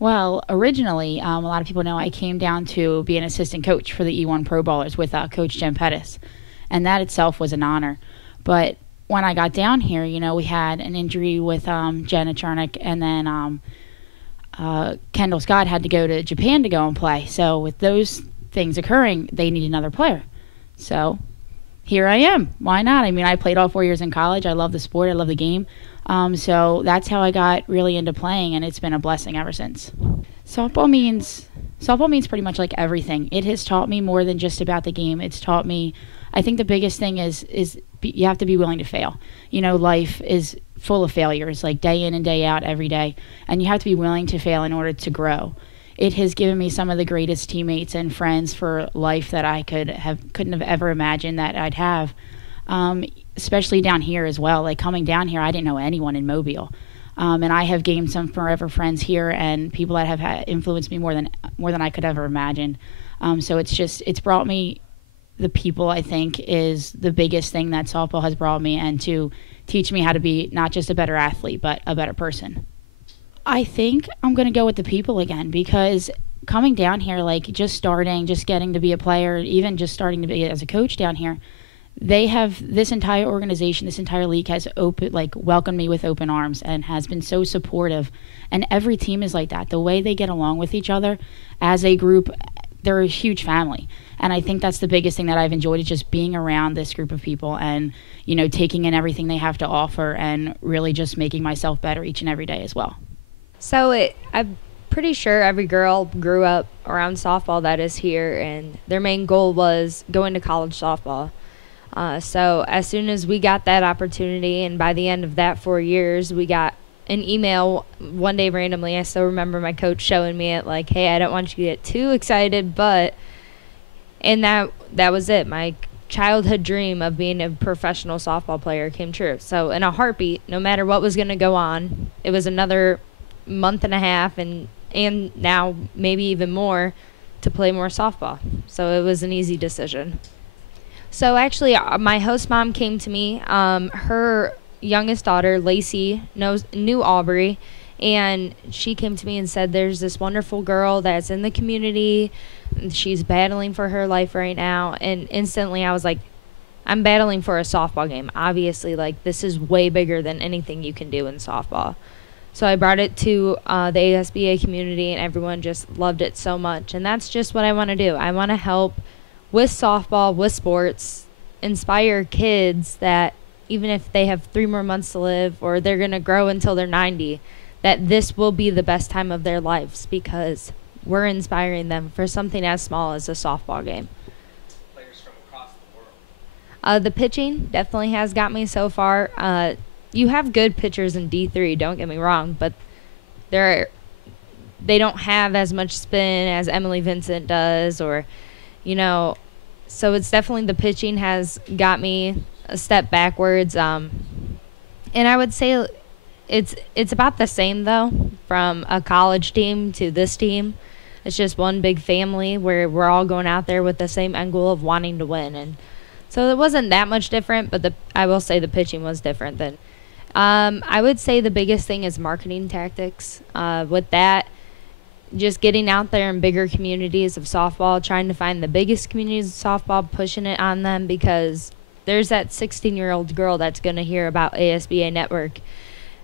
Well, originally, a lot of people know I came down to be an assistant coach for the E1 Pro Bowlers with Coach Jim Pettis, and that itself was an honor. But when I got down here, we had an injury with Jenna Charnick, and then Kendall Scott had to go to Japan to go and play. So with those things occurring, they need another player. So here I am. Why not? I mean, I played all 4 years in college. I love the sport. I love the game. So that's how I got really into playing, and it's been a blessing ever since. Softball means pretty much like everything. It has taught me more than just about the game. It's taught me. I think the biggest thing is you have to be willing to fail. Life is full of failures, like day in and day out, every day, and you have to be willing to fail in order to grow. It has given me some of the greatest teammates and friends for life that I couldn't have ever imagined that I'd have. Especially down here as well. Like coming down here, I didn't know anyone in Mobile, and I have gained some forever friends here and people that have influenced me more than I could ever imagine. So it's brought me the people. I think is the biggest thing that softball has brought me, and to teach me how to be not just a better athlete but a better person. I think I'm going to go with the people again, because coming down here, like just getting to be a player, even just starting to be as a coach down here, they have this entire organization, this entire league has welcomed me with open arms and has been so supportive. And every team is like that. The way they get along with each other as a group, they're a huge family. And I think that's the biggest thing that I've enjoyed, is just being around this group of people and, taking in everything they have to offer and really just making myself better each and every day as well. So I'm pretty sure every girl grew up around softball that is here, and their main goal was going to college softball. So as soon as we got that opportunity, and by the end of that 4 years, we got an email one day randomly. I still remember my coach showing me it, like, hey, I don't want you to get too excited, and that was it. My childhood dream of being a professional softball player came true. So in a heartbeat, no matter what was going to go on, it was another month and a half and now maybe even more to play more softball. So it was an easy decision. So actually, my host mom came to me. Her youngest daughter, Lacey, knew Aubrey, and she came to me and said, there's this wonderful girl that's in the community. She's battling for her life right now. And instantly I was like, I'm battling for a softball game. Obviously, this is way bigger than anything you can do in softball. So I brought it to the ASBA community, and everyone just loved it so much. And that's just what I want to do. I want to help with softball, with sports, inspire kids that even if they have 3 more months to live, or they're going to grow until they're 90, that this will be the best time of their lives, because we're inspiring them for something as small as a softball game. Players from across the world. The pitching definitely has got me so far. You have good pitchers in D3, don't get me wrong, but they don't have as much spin as Emily Vincent does, or so it's definitely, the pitching has got me a step backwards. And I would say it's about the same, though, from a college team to this team. It's just one big family where we're all going out there with the same end goal of wanting to win. And so it wasn't that much different, but I will say the pitching was different then. I would say the biggest thing is marketing tactics. With that, just getting out there in bigger communities of softball, trying to find the biggest communities of softball, pushing it on them, because there's that 16-year-old girl that's going to hear about ASBA Network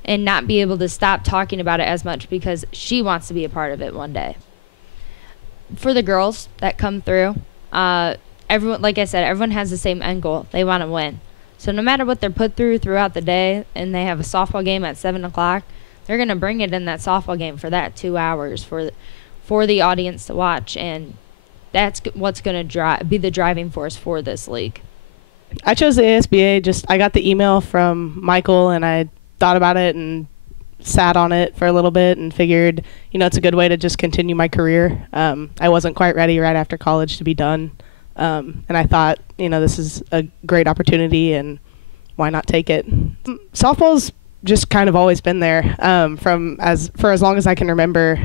and not be able to stop talking about it as much because she wants to be a part of it one day. For the girls that come through, everyone, like I said, everyone has the same end goal. They want to win. So no matter what they're put through throughout the day, and they have a softball game at 7 o'clock, they're going to bring it in that softball game for that 2 hours for the audience to watch, and that's what's going to be the driving force for this league. I chose the ASBA. I got the email from Michael, and I thought about it and sat on it for a little bit and figured, it's a good way to just continue my career. I wasn't quite ready right after college to be done. And I thought, this is a great opportunity, and why not take it? Softball's just kind of always been there for as long as I can remember.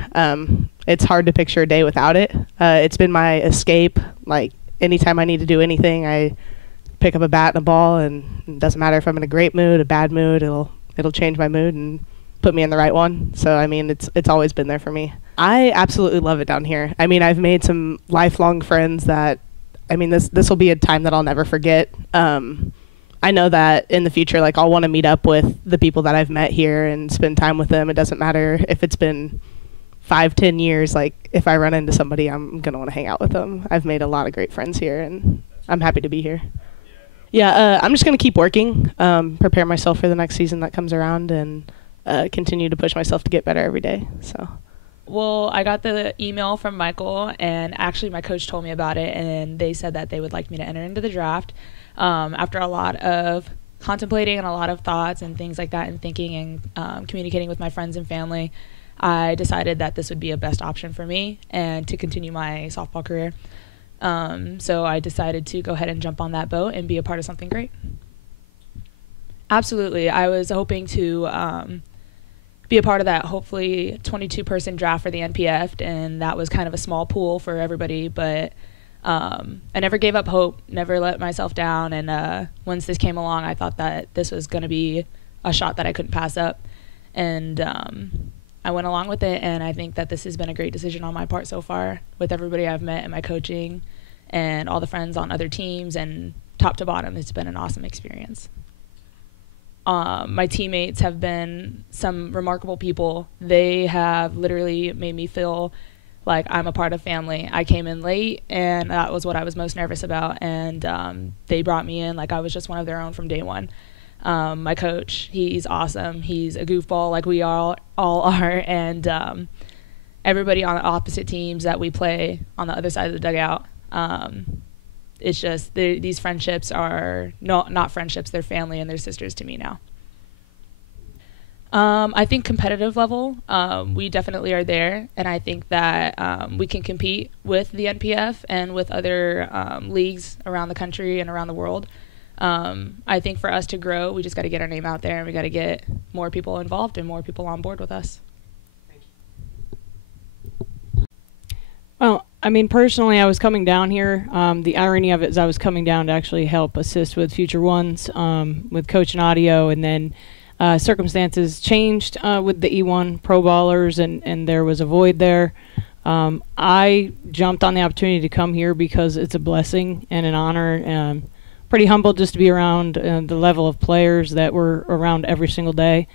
It's hard to picture a day without it. It's been my escape. Like, anytime I need to do anything, I pick up a bat and a ball, and it doesn't matter if I'm in a great mood, a bad mood, it'll change my mood, and put me in the right one. So, I mean, it's always been there for me. I absolutely love it down here. I mean, I've made some lifelong friends that, I mean, this will be a time that I'll never forget. I know that in the future, like, I'll want to meet up with the people that I've met here and spend time with them. It doesn't matter if it's been 5-10 years. Like, if I run into somebody, I'm going to want to hang out with them. I've made a lot of great friends here, and I'm happy to be here. Yeah, I'm just going to keep working, prepare myself for the next season that comes around, and continue to push myself to get better every day. So. Well, I got the email from Michael, and actually my coach told me about it, and they said that they would like me to enter into the draft. After a lot of contemplating and a lot of thoughts and things like that and thinking and communicating with my friends and family, I decided that this would be a best option for me and to continue my softball career. So I decided to go ahead and jump on that boat and be a part of something great. Absolutely. I was hoping to be a part of that, hopefully 22-person draft for the NPF, and that was kind of a small pool for everybody, but I never gave up hope, never let myself down, and once this came along, I thought that this was going to be a shot that I couldn't pass up, and I went along with it, and I think that this has been a great decision on my part so far with everybody I've met and my coaching and all the friends on other teams, and top to bottom, it's been an awesome experience. My teammates have been some remarkable people. They have literally made me feel like I'm a part of family. I came in late, and that was what I was most nervous about, and they brought me in like I was just one of their own from day one. My coach, he's awesome. He's a goofball like we all are, and everybody on the opposite teams that we play on the other side of the dugout, it's just these friendships are not friendships, they're family and they're sisters to me now. I think competitive level, we definitely are there, and I think that we can compete with the NPF and with other leagues around the country and around the world. I think for us to grow, we just got to get our name out there, and we got to get more people involved and more people on board with us. Well, I mean, personally, I was coming down here. The irony of it is I was coming down to actually help assist with Future Ones, with coach and audio, and then circumstances changed with the E1 pro ballers, and there was a void there. I jumped on the opportunity to come here because it's a blessing and an honor. Pretty humbled just to be around the level of players that were around every single day,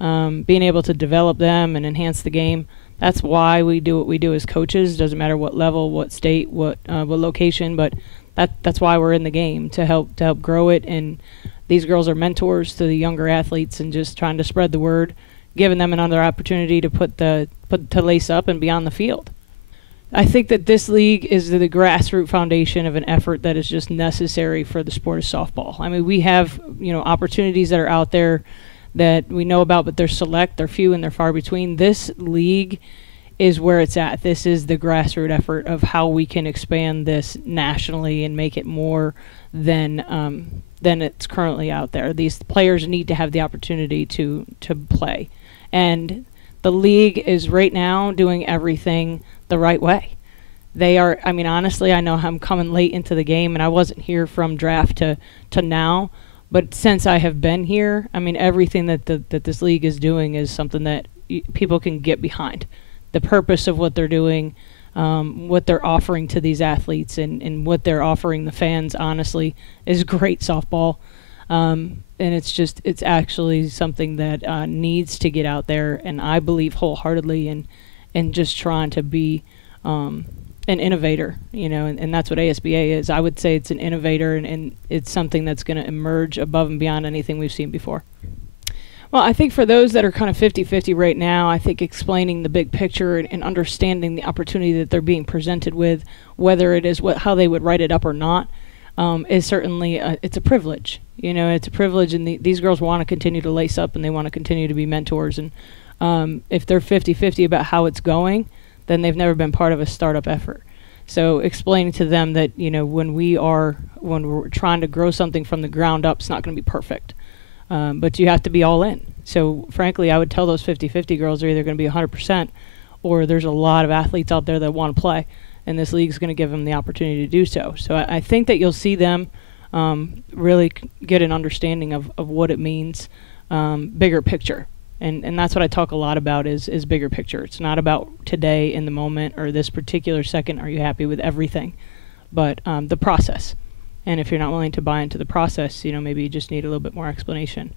being able to develop them and enhance the game. That's why we do what we do as coaches. Doesn't matter what level, what state, what location, but that's why we're in the game, to help grow it. And these girls are mentors to the younger athletes, and just trying to spread the word, giving them another opportunity to to lace up and be on the field. I think that this league is the grassroots foundation of an effort that is just necessary for the sport of softball. I mean, we have opportunities that are out there that we know about, but they're select, they're few, and they're far between. This league is where it's at. This is the grassroots effort of how we can expand this nationally and make it more than it's currently out there. These players need to have the opportunity to play, and the league is right now doing everything the right way. They are, I mean, honestly, I know I'm coming late into the game, and I wasn't here from draft to now. But since I have been here, I mean, everything that this league is doing is something that people can get behind. The purpose of what they're doing, what they're offering to these athletes, and what they're offering the fans, honestly, is great softball. And it's actually something that needs to get out there, and I believe wholeheartedly in just trying to be an innovator, and that's what ASBA is. I would say it's an innovator, and it's something that's going to emerge above and beyond anything we've seen before. Well, I think for those that are kind of 50-50 right now, I think explaining the big picture and understanding the opportunity that they're being presented with, whether it is how they would write it up or not, is certainly it's a privilege. It's a privilege, and these girls want to continue to lace up, and they want to continue to be mentors. And if they're 50-50 about how it's going, then they've never been part of a startup effort. So explaining to them that, when we're trying to grow something from the ground up, it's not going to be perfect. But you have to be all in. So frankly, I would tell those 50-50 girls are either going to be 100%, or there's a lot of athletes out there that want to play, and this league is going to give them the opportunity to do so. So I think that you'll see them really get an understanding of what it means, bigger picture. And that's what I talk a lot about is bigger picture. It's not about today in the moment or this particular second, are you happy with everything, but the process. And if you're not willing to buy into the process, maybe you just need a little bit more explanation.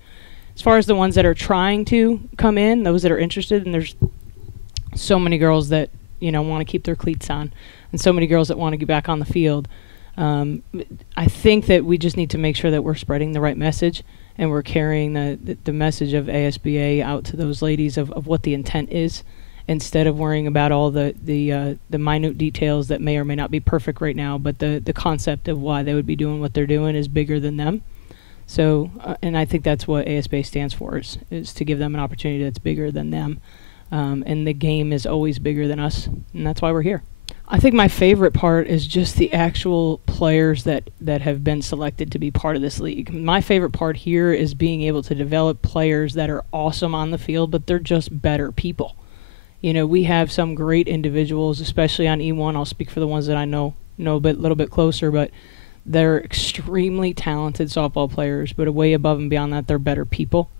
As far as the ones that are trying to come in, those that are interested, and there's so many girls that, want to keep their cleats on, and so many girls that want to get back on the field. I think that we just need to make sure that we're spreading the right message and we're carrying the message of ASBA out to those ladies of what the intent is, instead of worrying about all the minute details that may or may not be perfect right now, but the concept of why they would be doing what they're doing is bigger than them. So, and I think that's what ASBA stands for, is to give them an opportunity that's bigger than them. And the game is always bigger than us, and that's why we're here. I think my favorite part is just the actual players that have been selected to be part of this league. My favorite part here is being able to develop players that are awesome on the field, but they're just better people. We have some great individuals, especially on E1. I'll speak for the ones that I know a little bit closer, but they're extremely talented softball players, but way above and beyond that, they're better people.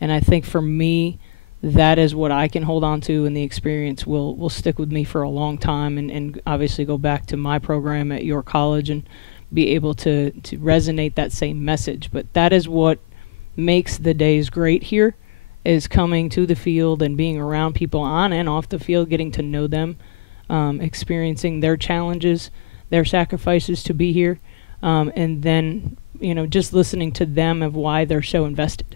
And I think for me, that is what I can hold on to, and the experience will stick with me for a long time, and obviously go back to my program at your college and be able to resonate that same message. But that is what makes the days great here, is coming to the field and being around people on and off the field, getting to know them, experiencing their challenges, their sacrifices to be here, and then just listening to them of why they're so invested.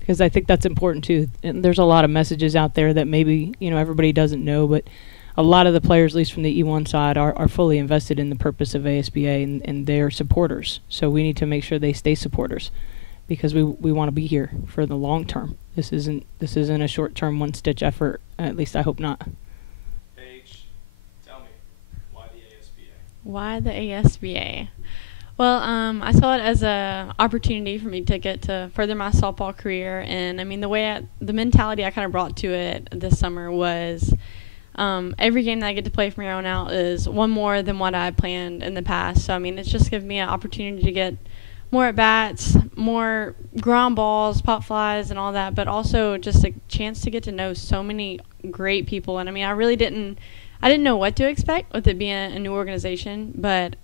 Because I think that's important too. And there's a lot of messages out there that maybe everybody doesn't know, but a lot of the players, at least from the E1 side, are fully invested in the purpose of ASBA, and they're supporters. So we need to make sure they stay supporters, because we want to be here for the long term. This isn't a short term one stitch effort. At least I hope not. Paige, tell me, why the ASBA? Why the ASBA? Well, I saw it as a opportunity for me to get to further my softball career, and I mean the mentality I kind of brought to it this summer was every game that I get to play from here on out is one more than what I planned in the past. So I mean, it's just given me an opportunity to get more at bats, more ground balls, pop flies, and all that, but also just a chance to get to know so many great people. And I mean, I didn't know what to expect with it being a new organization, but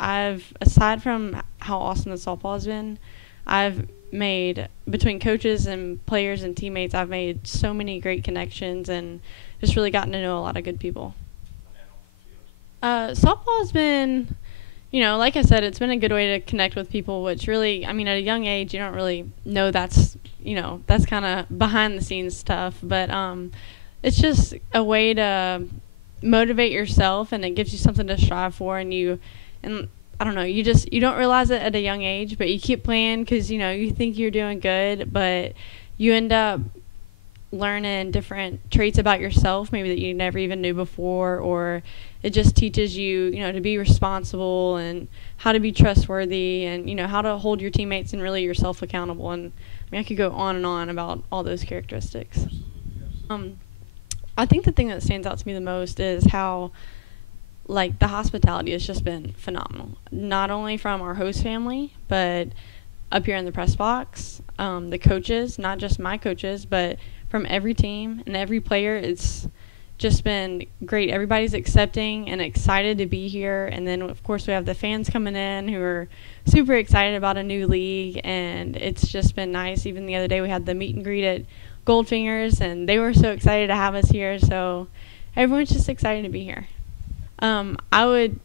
aside from how awesome the softball has been, I've made, between coaches and players and teammates, I've made so many great connections and just really gotten to know a lot of good people. Softball has been, like I said, it's been a good way to connect with people, which really, I mean, at a young age, you don't really know that's kind of behind the scenes stuff, but it's just a way to motivate yourself, and it gives you something to strive for, and I don't know, you don't realize it at a young age, but you keep playing because you think you're doing good, but you end up learning different traits about yourself maybe that you never even knew before, or it just teaches you to be responsible and how to be trustworthy, and how to hold your teammates and really yourself accountable. And I mean, I could go on and on about all those characteristics. I think the thing that stands out to me the most is how, the hospitality has just been phenomenal. Not only from our host family, but up here in the press box, the coaches, not just my coaches, but from every team and every player. It's just been great. Everybody's accepting and excited to be here. And then, of course, we have the fans coming in who are super excited about a new league, and it's just been nice. Even the other day we had the meet and greet at Goldfingers, and they were so excited to have us here, so everyone's just excited to be here. I would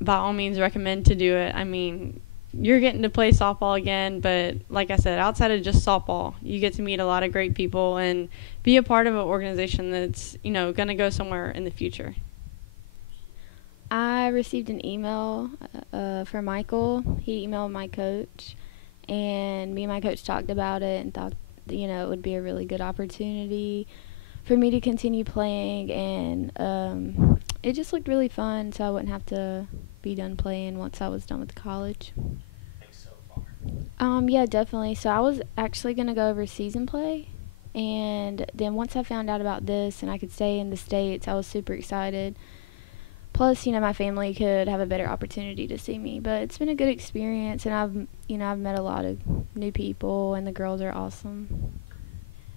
by all means recommend to do it. I mean, you're getting to play softball again, but like I said, outside of just softball, you get to meet a lot of great people and be a part of an organization that's going to go somewhere in the future. I received an email from Michael. He emailed my coach, and me and my coach talked about it and thought it would be a really good opportunity for me to continue playing, and it just looked really fun, so I wouldn't have to be done playing once I was done with college. Thanks so far. Yeah, definitely. So I was actually going to go overseas and play, and then once I found out about this and I could stay in the States, I was super excited. Plus, my family could have a better opportunity to see me. But it's been a good experience, and I've met a lot of new people, and the girls are awesome.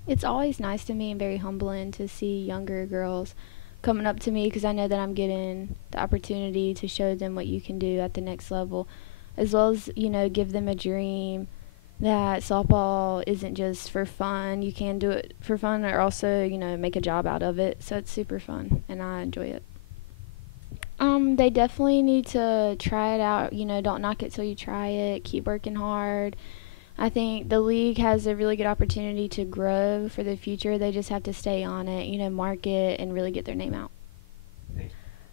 It's always nice to me and very humbling to see younger girls coming up to me because I know that I'm getting the opportunity to show them what you can do at the next level, as well as, give them a dream that softball isn't just for fun. You can do it for fun or also, make a job out of it. So it's super fun and I enjoy it. They definitely need to try it out. Don't knock it till you try it. Keep working hard. I think the league has a really good opportunity to grow for the future. They just have to stay on it, market and really get their name out.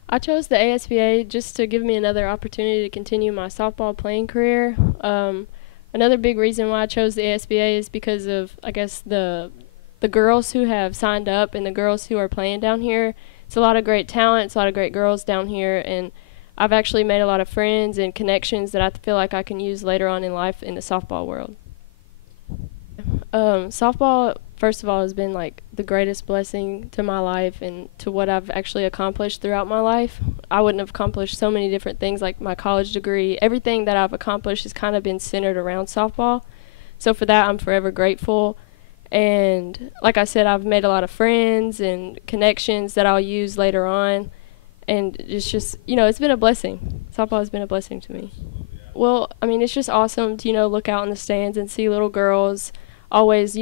I chose the ASBA just to give me another opportunity to continue my softball playing career. Another big reason why I chose the ASBA is because of, I guess, the girls who have signed up and the girls who are playing down here. It's a lot of great talent, it's a lot of great girls down here, and I've actually made a lot of friends and connections that I feel like I can use later on in life in the softball world. Softball, first of all, has been like the greatest blessing to my life and to what I've actually accomplished throughout my life. I wouldn't have accomplished so many different things like my college degree. Everything that I've accomplished has kind of been centered around softball. So for that, I'm forever grateful. And like I said, I've made a lot of friends and connections that I'll use later on. And it's just, it's been a blessing. Softball has been a blessing to me. Well, I mean, it's just awesome to, look out in the stands and see little girls always,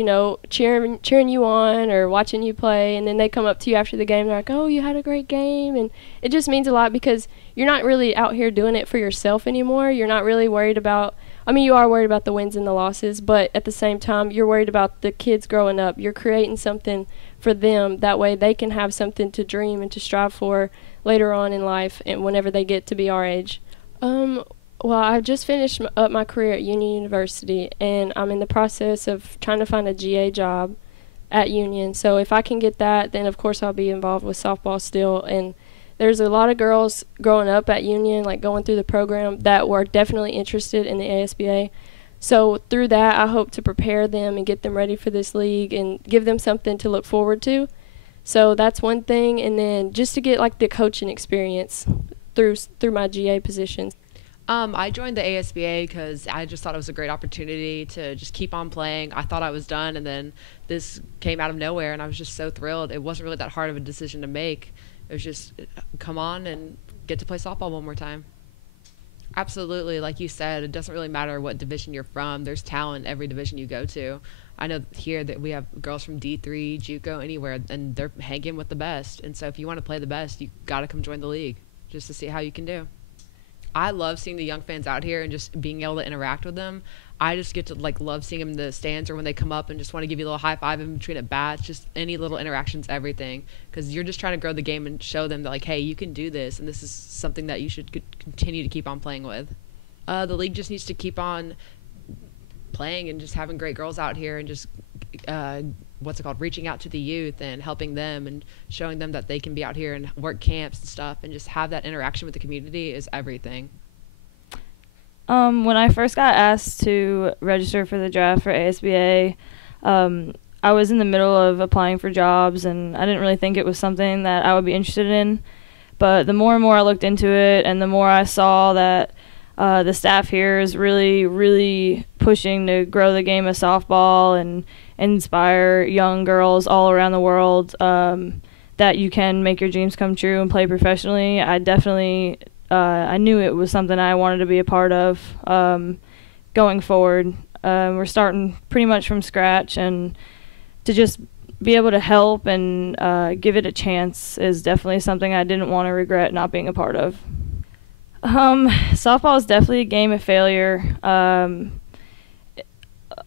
cheering you on or watching you play. And then they come up to you after the game. They're like, oh, you had a great game. And it just means a lot because you're not really out here doing it for yourself anymore. You're not really worried about, you are worried about the wins and the losses, but at the same time, you're worried about the kids growing up. You're creating something for them. That way they can have something to dream and to strive for later on in life and whenever they get to be our age. Well, I just finished up my career at Union University, and I'm in the process of trying to find a GA job at Union. So if I can get that, then of course I'll be involved with softball still. And there's a lot of girls growing up at Union, like going through the program, that were definitely interested in the ASBA. So through that, I hope to prepare them and get them ready for this league and give them something to look forward to. So that's one thing. And then just to get like the coaching experience through my GA positions. I joined the ASBA because I just thought it was a great opportunity to just keep on playing. I thought I was done, and then this came out of nowhere, and I was just so thrilled. It wasn't really that hard of a decision to make. It was just come on and get to play softball one more time. Absolutely. Like you said, it doesn't really matter what division you're from. There's talent in every division you go to. I know here that we have girls from D3, JUCO, anywhere, and they're hanging with the best. And so if you want to play the best, you got to come join the league just to see how you can do. I love seeing the young fans out here and just being able to interact with them. I just get to love seeing them in the stands or when they come up and just want to give you a little high five in between at bats. Just any little interactions, everything, because you're just trying to grow the game and show them that hey, you can do this, and this is something that you should continue to keep on playing with. The league just needs to keep on playing and just having great girls out here and just reaching out to the youth and helping them and showing them that they can be out here and work camps and stuff and just have that interaction with the community is everything. When I first got asked to register for the draft for ASBA, I was in the middle of applying for jobs and I didn't really think it was something that I would be interested in. But the more and more I looked into it and the more I saw that the staff here is really, really pushing to grow the game of softball and inspire young girls all around the world that you can make your dreams come true and play professionally. I definitely, I knew it was something I wanted to be a part of going forward. We're starting pretty much from scratch, and to just be able to help and give it a chance is definitely something I didn't want to regret not being a part of. Softball is definitely a game of failure.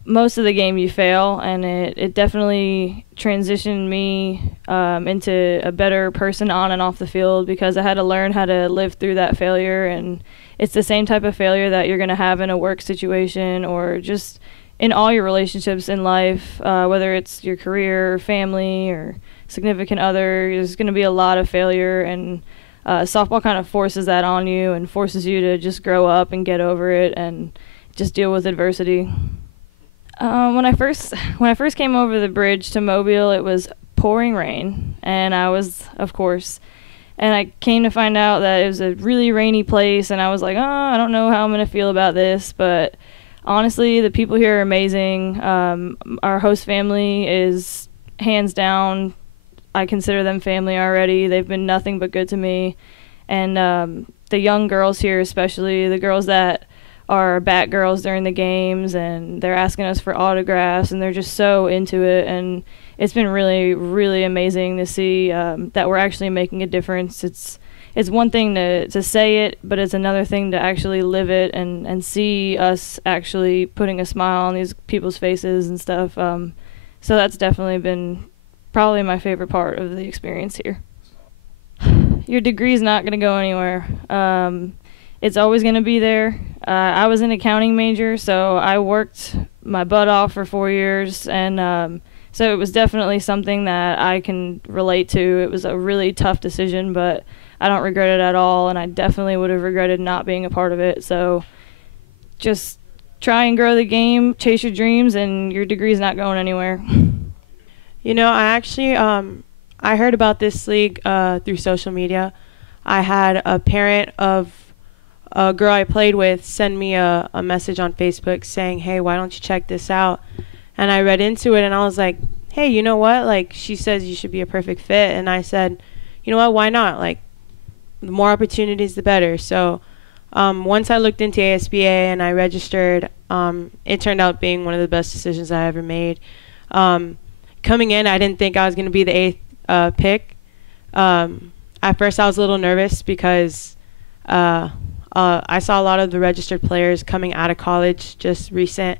Most of the game you fail, and it definitely transitioned me into a better person on and off the field because I had to learn how to live through that failure. And it's the same type of failure that you're going to have in a work situation or just in all your relationships in life, whether it's your career or family or significant other. There's going to be a lot of failure, and softball kind of forces that on you and forces you to just grow up and get over it and just deal with adversity. When I first came over the bridge to Mobile, it was pouring rain, and I was, of course, and I came to find out that it was a really rainy place, and I was like, oh, I don't know how I'm going to feel about this, but honestly, the people here are amazing. Our host family is hands down, I consider them family already. They've been nothing but good to me. And the young girls here, especially the girls that are bat girls during the games, and they're asking us for autographs, and they're just so into it. And it's been really, really amazing to see that we're actually making a difference. It's one thing to say it, but it's another thing to actually live it and see us actually putting a smile on these people's faces and stuff. So that's definitely been probably my favorite part of the experience here. Your degree's not going to go anywhere. It's always going to be there. I was an accounting major, so I worked my butt off for 4 years, and so it was definitely something that I can relate to. It was a really tough decision, but I don't regret it at all, and I definitely would have regretted not being a part of it. So just try and grow the game, chase your dreams, and your degree's not going anywhere. You know, I actually I heard about this league through social media. I had a parent of a girl I played with send me a message on Facebook saying, hey, why don't you check this out? And I read into it, and I was like, hey, you know what? Like, she says you should be a perfect fit. And I said, you know what? Why not? Like, the more opportunities, the better. So once I looked into ASBA and I registered, it turned out being one of the best decisions I ever made. Coming in, I didn't think I was going to be the eighth pick. At first, I was a little nervous because I saw a lot of the registered players coming out of college just recent,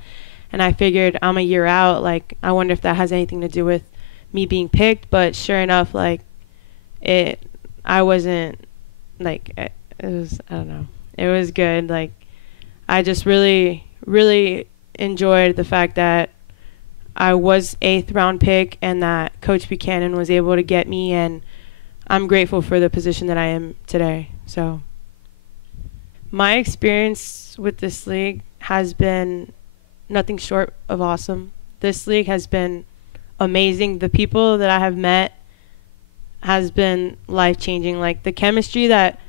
and I figured I'm a year out. Like, I wonder if that has anything to do with me being picked. But sure enough, like, I wasn't, like, it was, I don't know. It was good. Like, I just really, really enjoyed the fact that I was 8th round pick and that Coach Buchanan was able to get me, and I'm grateful for the position that I am today. So my experience with this league has been nothing short of awesome. This league has been amazing. The people that I have met has been life-changing. Like, the chemistry that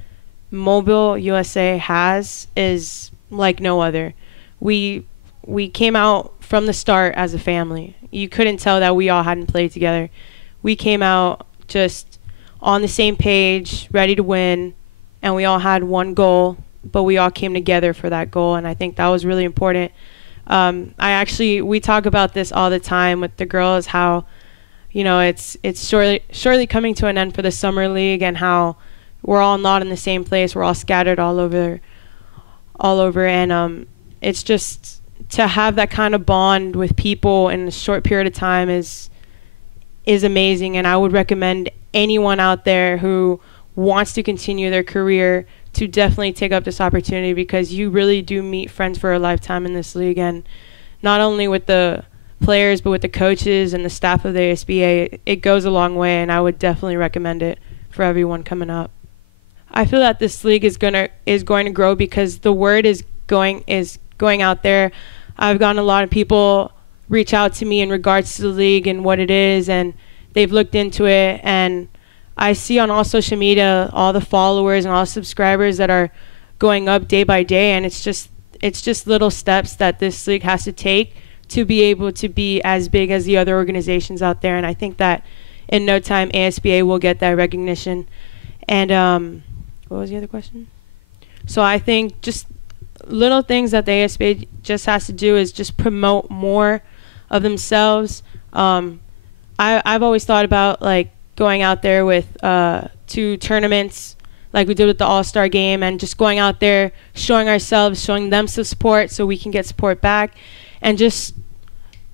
Mobile USA has is like no other. We came out from the start as a family. You couldn't tell that we all hadn't played together. We came out just on the same page, ready to win, and we all had one goal, but we all came together for that goal, and I think that was really important. We talk about this all the time with the girls, how, you know, it's surely coming to an end for the summer league, and how we're all not in the same place. We're all scattered all over, and it's just to have that kind of bond with people in a short period of time is amazing. And I would recommend anyone out there who wants to continue their career to definitely take up this opportunity, because you really do meet friends for a lifetime in this league, and not only with the players but with the coaches and the staff of the ASBA. It goes a long way, and I would definitely recommend it for everyone coming up. I feel that this league is going to grow because the word is going out there. I've gotten a lot of people reach out to me in regards to the league and what it is, and they've looked into it, and I see on all social media all the followers and all the subscribers that are going up day by day, and it's just little steps that this league has to take to be able to be as big as the other organizations out there. And I think that in no time ASBA will get that recognition. And what was the other question? So I think just little things that the ASBA just has to do is just promote more of themselves. I've always thought about, like, going out there with 2 tournaments like we did with the All-Star game, and just going out there, showing ourselves, showing them some support so we can get support back, and just,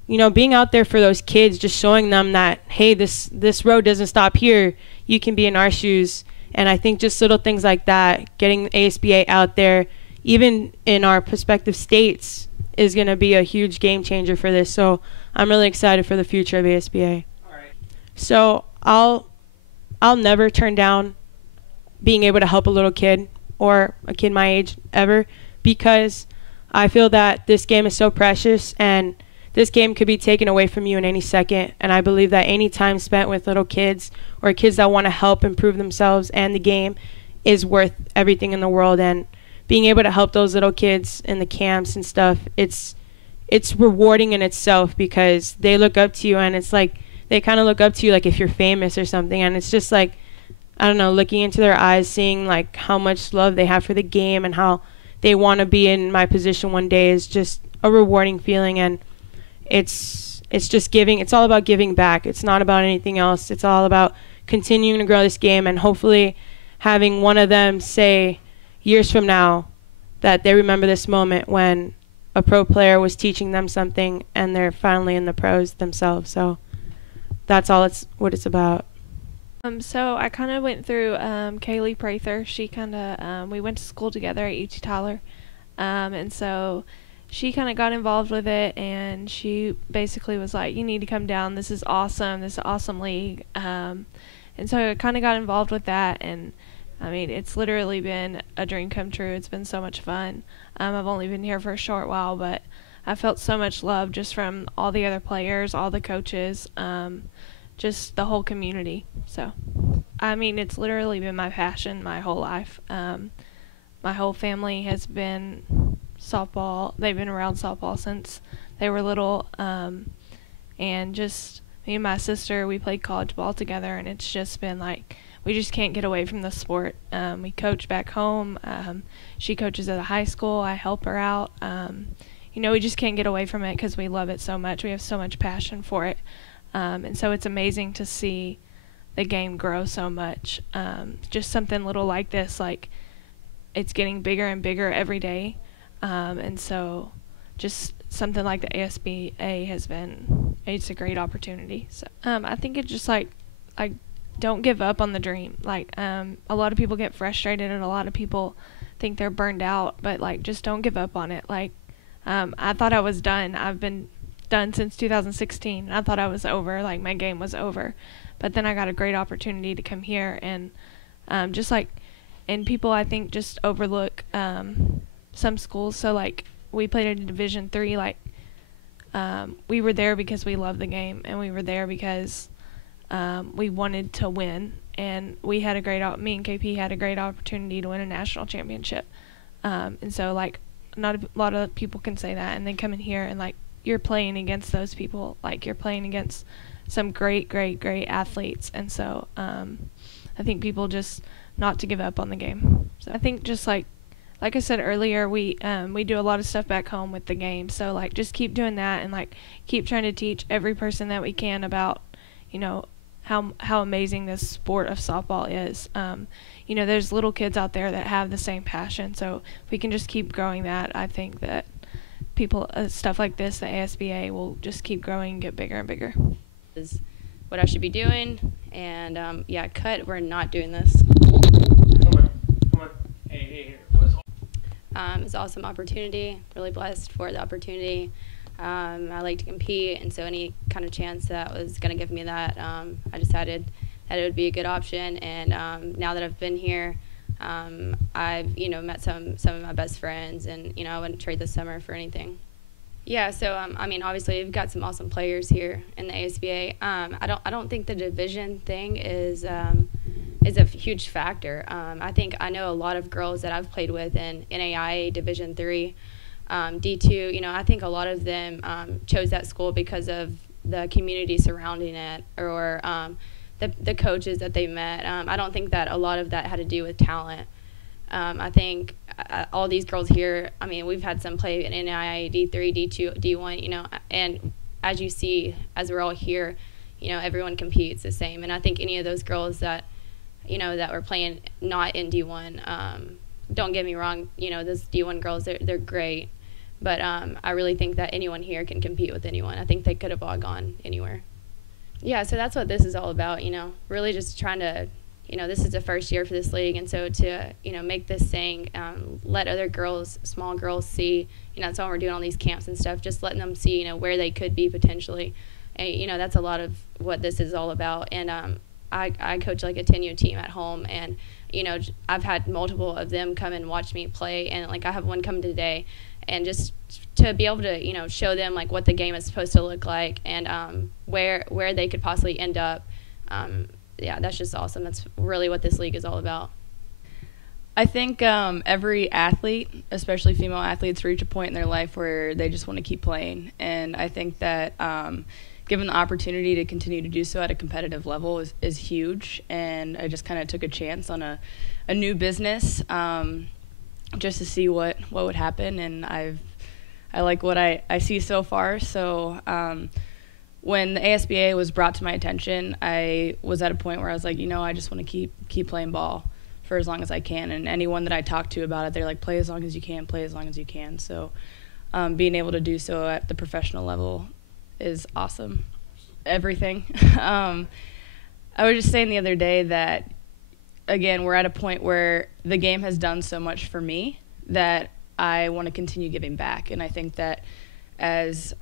you know, being out there for those kids, just showing them that, hey, this road doesn't stop here. You can be in our shoes. And I think just little things like that, getting ASBA out there, even in our prospective states, is going to be a huge game changer for this. So I'm really excited for the future of ASBA. All right. So I'll never turn down being able to help a little kid or a kid my age ever, because I feel that this game is so precious, and this game could be taken away from you in any second. And I believe that any time spent with little kids or kids that want to help improve themselves and the game is worth everything in the world. And being able to help those little kids in the camps and stuff, it's rewarding in itself because they look up to you, and it's like they kind of look up to you like if you're famous or something, and it's just like, I don't know, looking into their eyes, seeing like how much love they have for the game and how they want to be in my position one day is just a rewarding feeling. And it's just giving. It's all about giving back. It's not about anything else. It's all about continuing to grow this game and hopefully having one of them say years from now that they remember this moment when a pro player was teaching them something and they're finally in the pros themselves. So that's all what it's about. So I kind of went through Kaylee Prather. She kind of we went to school together at UT Tyler, and so she kind of got involved with it, and she basically was like, "You need to come down. This is awesome. This is an awesome league." And so I kind of got involved with that, and I mean, it's literally been a dream come true. It's been so much fun. I've only been here for a short while, but I felt so much love just from all the other players, all the coaches, just the whole community. So, I mean, it's literally been my passion my whole life. My whole family has been softball. They've been around softball since they were little. And just me and my sister, we played college ball together, and it's just been like, we just can't get away from the sport. We coach back home. She coaches at a high school. I help her out. We just can't get away from it because we love it so much. We have so much passion for it. And so it's amazing to see the game grow so much. Just something little like this, like it's getting bigger and bigger every day. And so just something like the ASBA has been, it's a great opportunity. So I think it's just like don't give up on the dream. Like a lot of people get frustrated and a lot of people think they're burned out, but like just don't give up on it. Like I thought I was done. I've been done since 2016. I thought I was over, like my game was over. But then I got a great opportunity to come here, and and people I think just overlook some schools. So like we played in Division III, like we were there because we love the game, and we were there because we wanted to win, and we had me and KP had a great opportunity to win a national championship. And so like not a lot of people can say that, and they come in here and like you're playing against those people, like you're playing against some great athletes. And so I think people just not to give up on the game. So I think just like I said earlier, we do a lot of stuff back home with the game, so like just keep doing that and like keep trying to teach every person that we can about how amazing this sport of softball is. There's little kids out there that have the same passion, so if we can just keep growing that, I think that people, stuff like this, the ASBA will just keep growing and get bigger and bigger. Is what I should be doing, and cut, we're not doing this. Come on. Hey. It's an awesome opportunity, really blessed for the opportunity. I like to compete, and so any kind of chance that was going to give me that, I decided that it would be a good option. And now that I've been here, I've met some of my best friends, and I wouldn't trade this summer for anything. Yeah, so obviously we've got some awesome players here in the ASBA. I don't think the division thing is a huge factor. I know a lot of girls that I've played with in NAIA Division III, D2. I think a lot of them chose that school because of the community surrounding it, or the coaches that they met. I don't think that a lot of that had to do with talent. I think all these girls here, we've had some play in NAIA D3, D2, D1, and as you see, as we're all here, everyone competes the same. And I think any of those girls that, that were playing not in D1, don't get me wrong, those D1 girls, they're great. But I really think that anyone here can compete with anyone. I think they could have all gone anywhere. Yeah, so that's what this is all about, really just trying to, this is the first year for this league, and so to, make this thing, let other girls, small girls see, that's why we're doing all these camps and stuff, just letting them see, where they could be potentially. And, that's a lot of what this is all about. And I coach like a 10U team at home, and, I've had multiple of them come and watch me play, and like I have one come today, and just to be able to, show them like what the game is supposed to look like, and where they could possibly end up. That's just awesome. That's really what this league is all about. I think every athlete, especially female athletes, reach a point in their life where they just want to keep playing. And I think that given the opportunity to continue to do so at a competitive level is huge. And I just kind of took a chance on a new business just to see what would happen. And I like what I see so far. So when the ASBA was brought to my attention, I was at a point where I was like, I just want to keep playing ball for as long as I can. And anyone that I talk to about it, they're like, play as long as you can, play as long as you can. So being able to do so at the professional level is awesome. Everything. I was just saying the other day that, again, we're at a point where the game has done so much for me that I want to continue giving back. And I think that as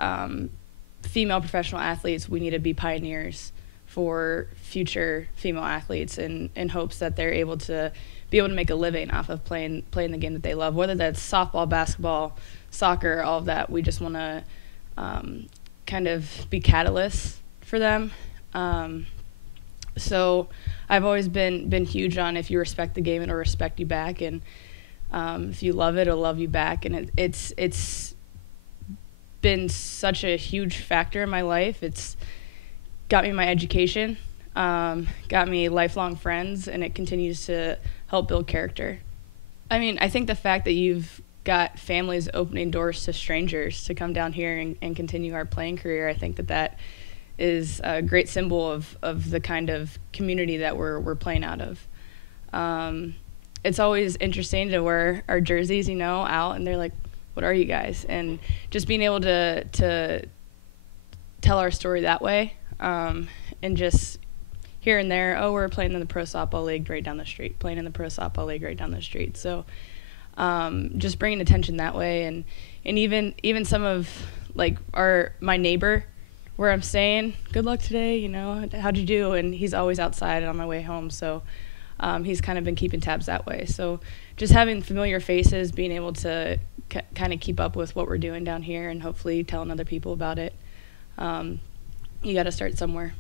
female professional athletes, we need to be pioneers for future female athletes in hopes that they're able to make a living off of playing the game that they love, whether that's softball, basketball, soccer, all of that. We just want to kind of be catalysts for them. So I've always been huge on if you respect the game, it'll respect you back, and if you love it, it'll love you back. And it's been such a huge factor in my life. It's got me my education, got me lifelong friends, and it continues to help build character. I mean, I think the fact that you've got families opening doors to strangers to come down here and continue our playing career, I think that is a great symbol of the kind of community that we're playing out of. It's always interesting to wear our jerseys, out, and they're like, what are you guys? And just being able to tell our story that way, and just here and there, we're playing in the pro softball league right down the street, playing in the pro softball league right down the street. So just bringing attention that way, and even some of like my neighbor where I'm staying, good luck today, how'd you do? And he's always outside on my way home, so he's kind of been keeping tabs that way. So just having familiar faces, being able to kind of keep up with what we're doing down here, and hopefully telling other people about it. You got to start somewhere.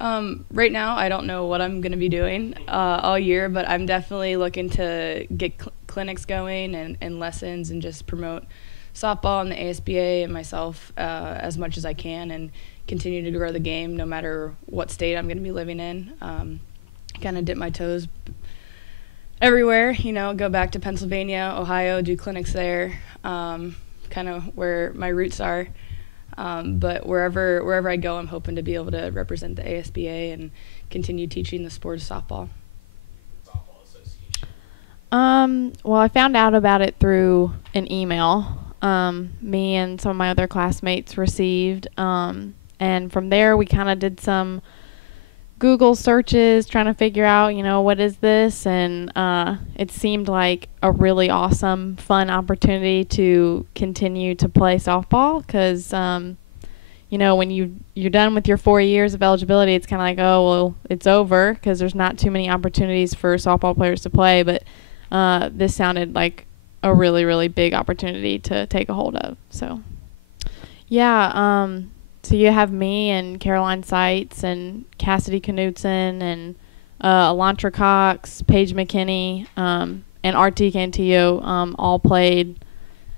Right now, I don't know what I'm going to be doing all year, but I'm definitely looking to get clinics going and lessons, and just promote softball and the ASBA and myself as much as I can, and continue to grow the game no matter what state I'm going to be living in. Kind of dip my toes everywhere, go back to Pennsylvania, Ohio, do clinics there, kind of where my roots are. But wherever I go, I'm hoping to be able to represent the ASBA and continue teaching the sport of softball. Well, I found out about it through an email me and some of my other classmates received. And from there, we kind of did some Google searches trying to figure out, what is this? And it seemed like a really awesome, fun opportunity to continue to play softball because, when you're done with your 4 years of eligibility, it's kind of like, oh, well, it's over because there's not too many opportunities for softball players to play. But this sounded like a really, really big opportunity to take a hold of. So, yeah, so you have me and Caroline Seitz and Cassidy Knudsen and Elantra Cox, Paige McKinney, and RT Cantillo all played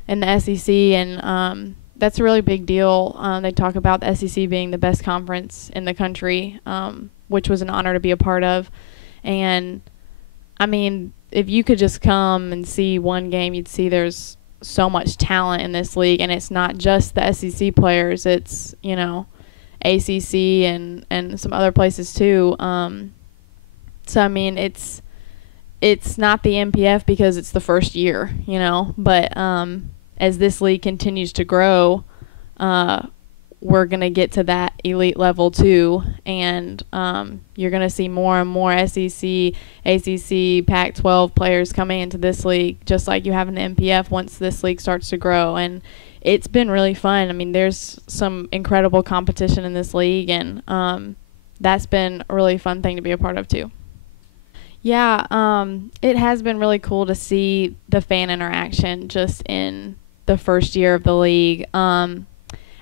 in the SEC, and that's a really big deal. They talk about the SEC being the best conference in the country, which was an honor to be a part of. And, I mean, if you could just come and see one game, you'd see there's so much talent in this league, and it's not just the SEC players, it's ACC and some other places too. So I mean it's not the MPF because it's the first year, but as this league continues to grow, we're going to get to that elite level too, and you're going to see more and more SEC, ACC, Pac-12 players coming into this league, just like you have in the MPF once this league starts to grow. And it's been really fun. I mean, there's some incredible competition in this league, and that's been a really fun thing to be a part of too. Yeah, it has been really cool to see the fan interaction just in the first year of the league.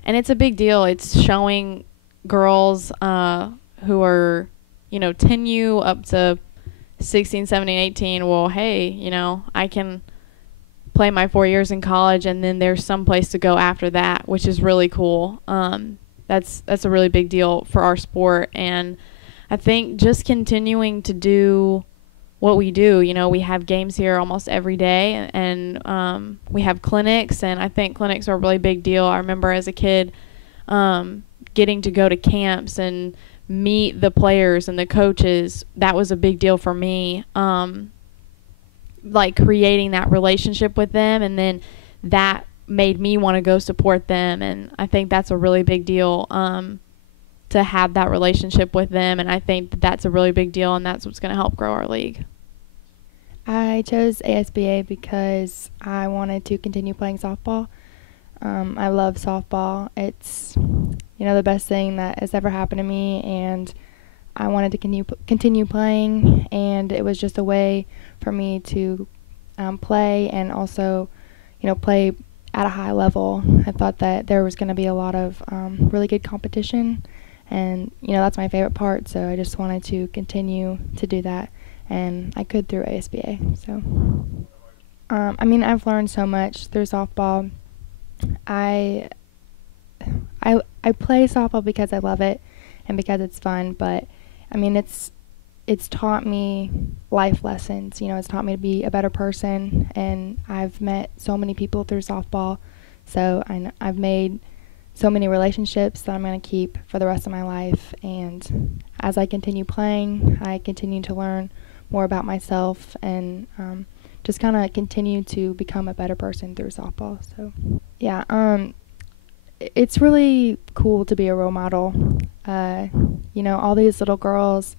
And it's a big deal. It's showing girls who are, 10U up to 16, 17, 18, well, hey, you know, I can play my 4 years in college, and then there's some place to go after that, which is really cool. That's a really big deal for our sport, and I think just continuing to do what we do. You know, we have games here almost every day, and we have clinics, and I think clinics are a really big deal. I remember as a kid getting to go to camps and meet the players and the coaches. That was a big deal for me. Like creating that relationship with them, and then that made me want to go support them, and I think that's a really big deal to have that relationship with them, and I think that's a really big deal, and that's what's going to help grow our league. I chose ASBA because I wanted to continue playing softball. I love softball. It's, you know, the best thing that has ever happened to me, and I wanted to continue playing, and it was just a way for me to play and also, you know, play at a high level. I thought that there was going to be a lot of really good competition, and, you know, that's my favorite part, so I just wanted to continue to do that, and I could through ASBA. So, I mean, I've learned so much through softball. I play softball because I love it and because it's fun, but I mean, it's taught me life lessons. You know, it's taught me to be a better person, and I've met so many people through softball. So I've made so many relationships that I'm going to keep for the rest of my life. And as I continue playing, I continue to learn more about myself and just kind of continue to become a better person through softball. So, yeah, it's really cool to be a role model. You know, all these little girls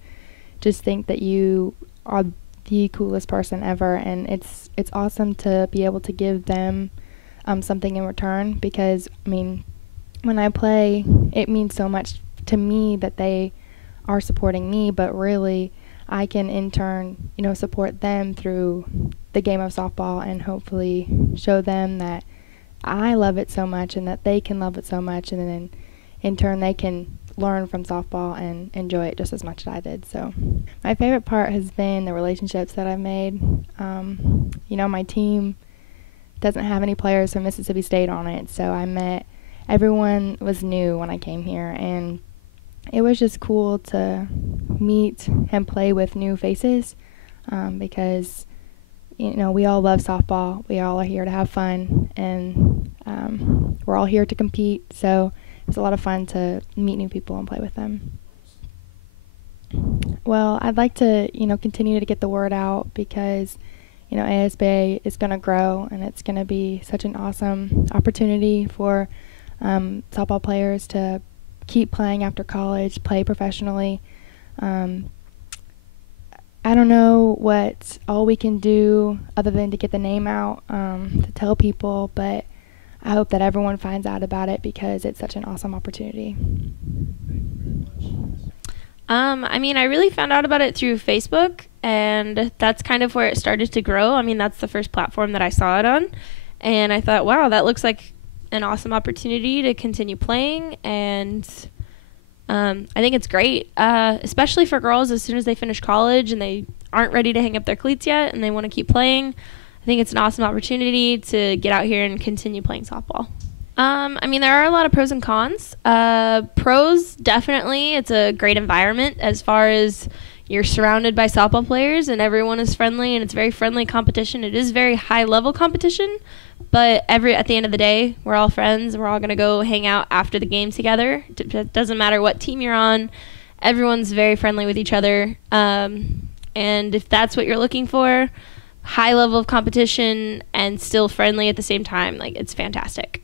just think that you are the coolest person ever, and it's awesome to be able to give them something in return, because, I mean, when I play, it means so much to me that they are supporting me, but really I can in turn, you know, support them through the game of softball and hopefully show them that I love it so much and that they can love it so much, and then in turn they can learn from softball and enjoy it just as much as I did. So my favorite part has been the relationships that I've made. You know, my team doesn't have any players from Mississippi State on it, so everyone was new when I came here, and it was just cool to meet and play with new faces, because, you know, we all love softball. We all are here to have fun, and we're all here to compete, so it's a lot of fun to meet new people and play with them. Well, I'd like to, you know, continue to get the word out, because, you know, ASBA is going to grow, and it's going to be such an awesome opportunity for softball players to keep playing after college, play professionally. I don't know what all we can do other than to get the name out, to tell people, but I hope that everyone finds out about it, because it's such an awesome opportunity. I mean, I really found out about it through Facebook, and that's kind of where it started to grow. I mean, that's the first platform that I saw it on, and I thought, wow, that looks like an awesome opportunity to continue playing, and I think it's great, especially for girls as soon as they finish college and they aren't ready to hang up their cleats yet and they want to keep playing. I think it's an awesome opportunity to get out here and continue playing softball. I mean, there are a lot of pros and cons. Pros, definitely, it's a great environment as far as you're surrounded by softball players and everyone is friendly, and it's very friendly competition. It is very high-level competition, but at the end of the day, we're all friends. We're all going to go hang out after the game together. It doesn't matter what team you're on. Everyone's very friendly with each other. And if that's what you're looking for, high level of competition and still friendly at the same time, like, it's fantastic.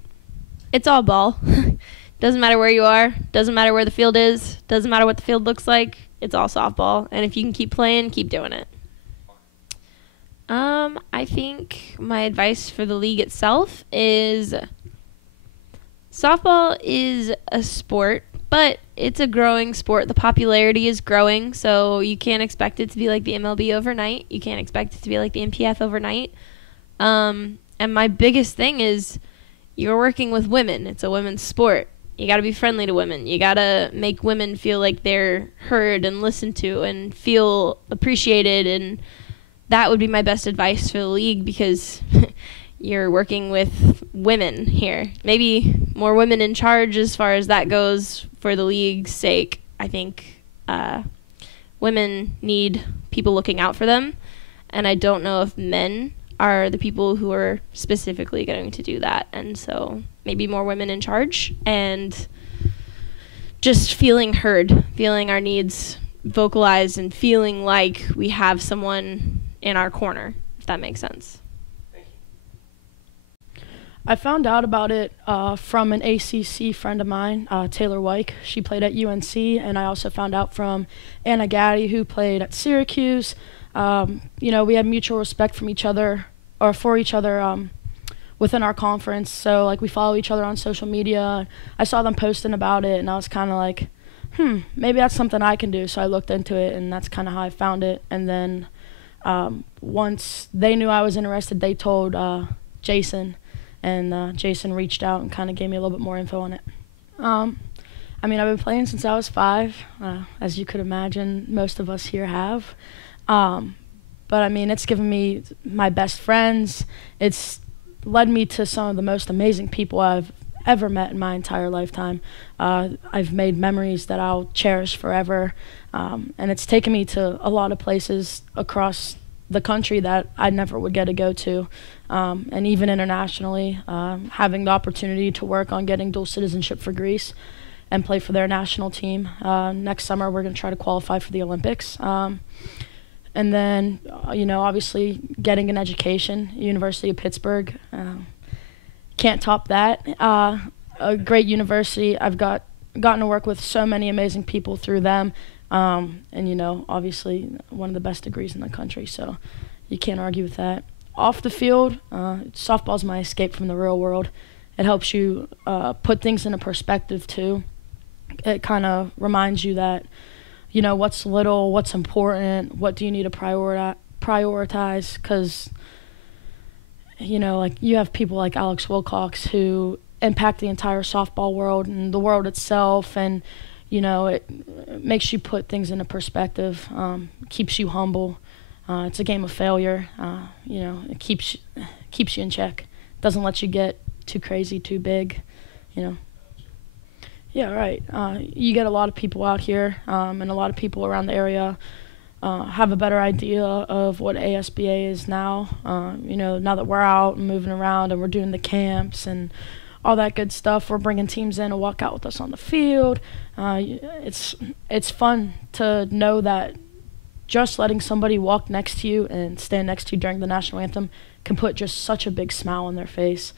It's all ball. Doesn't matter where you are. Doesn't matter where the field is. Doesn't matter what the field looks like. It's all softball. And if you can keep playing, keep doing it. I think my advice for the league itself is softball is a sport, but it's a growing sport. The popularity is growing, so you can't expect it to be like the MLB overnight. You can't expect it to be like the NPF overnight. And my biggest thing is you're working with women. It's a women's sport. You got to be friendly to women. You got to make women feel like they're heard and listened to and feel appreciated, and that would be my best advice for the league, because you're working with women here. Maybe more women in charge as far as that goes for the league's sake. I think women need people looking out for them, and I don't know if men are the people who are specifically going to do that. And so maybe more women in charge and just feeling heard, feeling our needs vocalized, and feeling like we have someone in our corner, if that makes sense. I found out about it from an ACC friend of mine, Taylor Wyke. She played at UNC, and I also found out from Anna Gaddy, who played at Syracuse. We had mutual respect from each other, or for each other, within our conference. So, like, we follow each other on social media. I saw them posting about it, and I was kind of like, maybe that's something I can do. So I looked into it, and that's kind of how I found it. And then once they knew I was interested, they told Jason, and Jason reached out and kind of gave me a little bit more info on it. I've been playing since I was 5, as you could imagine, most of us here have. But it's given me my best friends. It's led me to some of the most amazing people I've ever met in my entire lifetime. I've made memories that I'll cherish forever. And it's taken me to a lot of places across the country that I never would get to go to. And even internationally, having the opportunity to work on getting dual citizenship for Greece and play for their national team. Next summer, we're going to try to qualify for the Olympics. And then, obviously getting an education, University of Pittsburgh. Can't top that. A great university. I've gotten to work with so many amazing people through them. And, obviously one of the best degrees in the country. So you can't argue with that. Off the field, softball's my escape from the real world. It helps you put things into perspective, too. It kind of reminds you that, what's little, what's important, what do you need to prioritize, because, you have people like Alex Wilcox who impact the entire softball world and the world itself, and, it makes you put things into perspective, keeps you humble. It's a game of failure. It keeps you in check. Doesn't let you get too crazy, too big, Yeah, right. You get a lot of people out here, and a lot of people around the area have a better idea of what ASBA is now. Now that we're out and moving around and we're doing the camps and all that good stuff, we're bringing teams in to walk out with us on the field. It's fun to know that just letting somebody walk next to you and stand next to you during the national anthem can put just such a big smile on their face.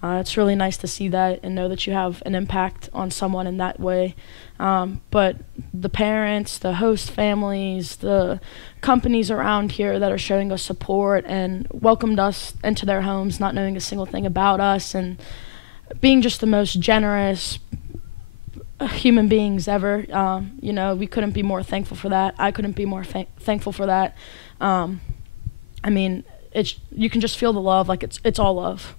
It's really nice to see that and know that you have an impact on someone in that way. But the parents, the host families, the companies around here that are showing us support and welcomed us into their homes, not knowing a single thing about us, and being just the most generous human beings ever. We couldn't be more thankful for that. I couldn't be more thankful for that. You can just feel the love, like it's all love.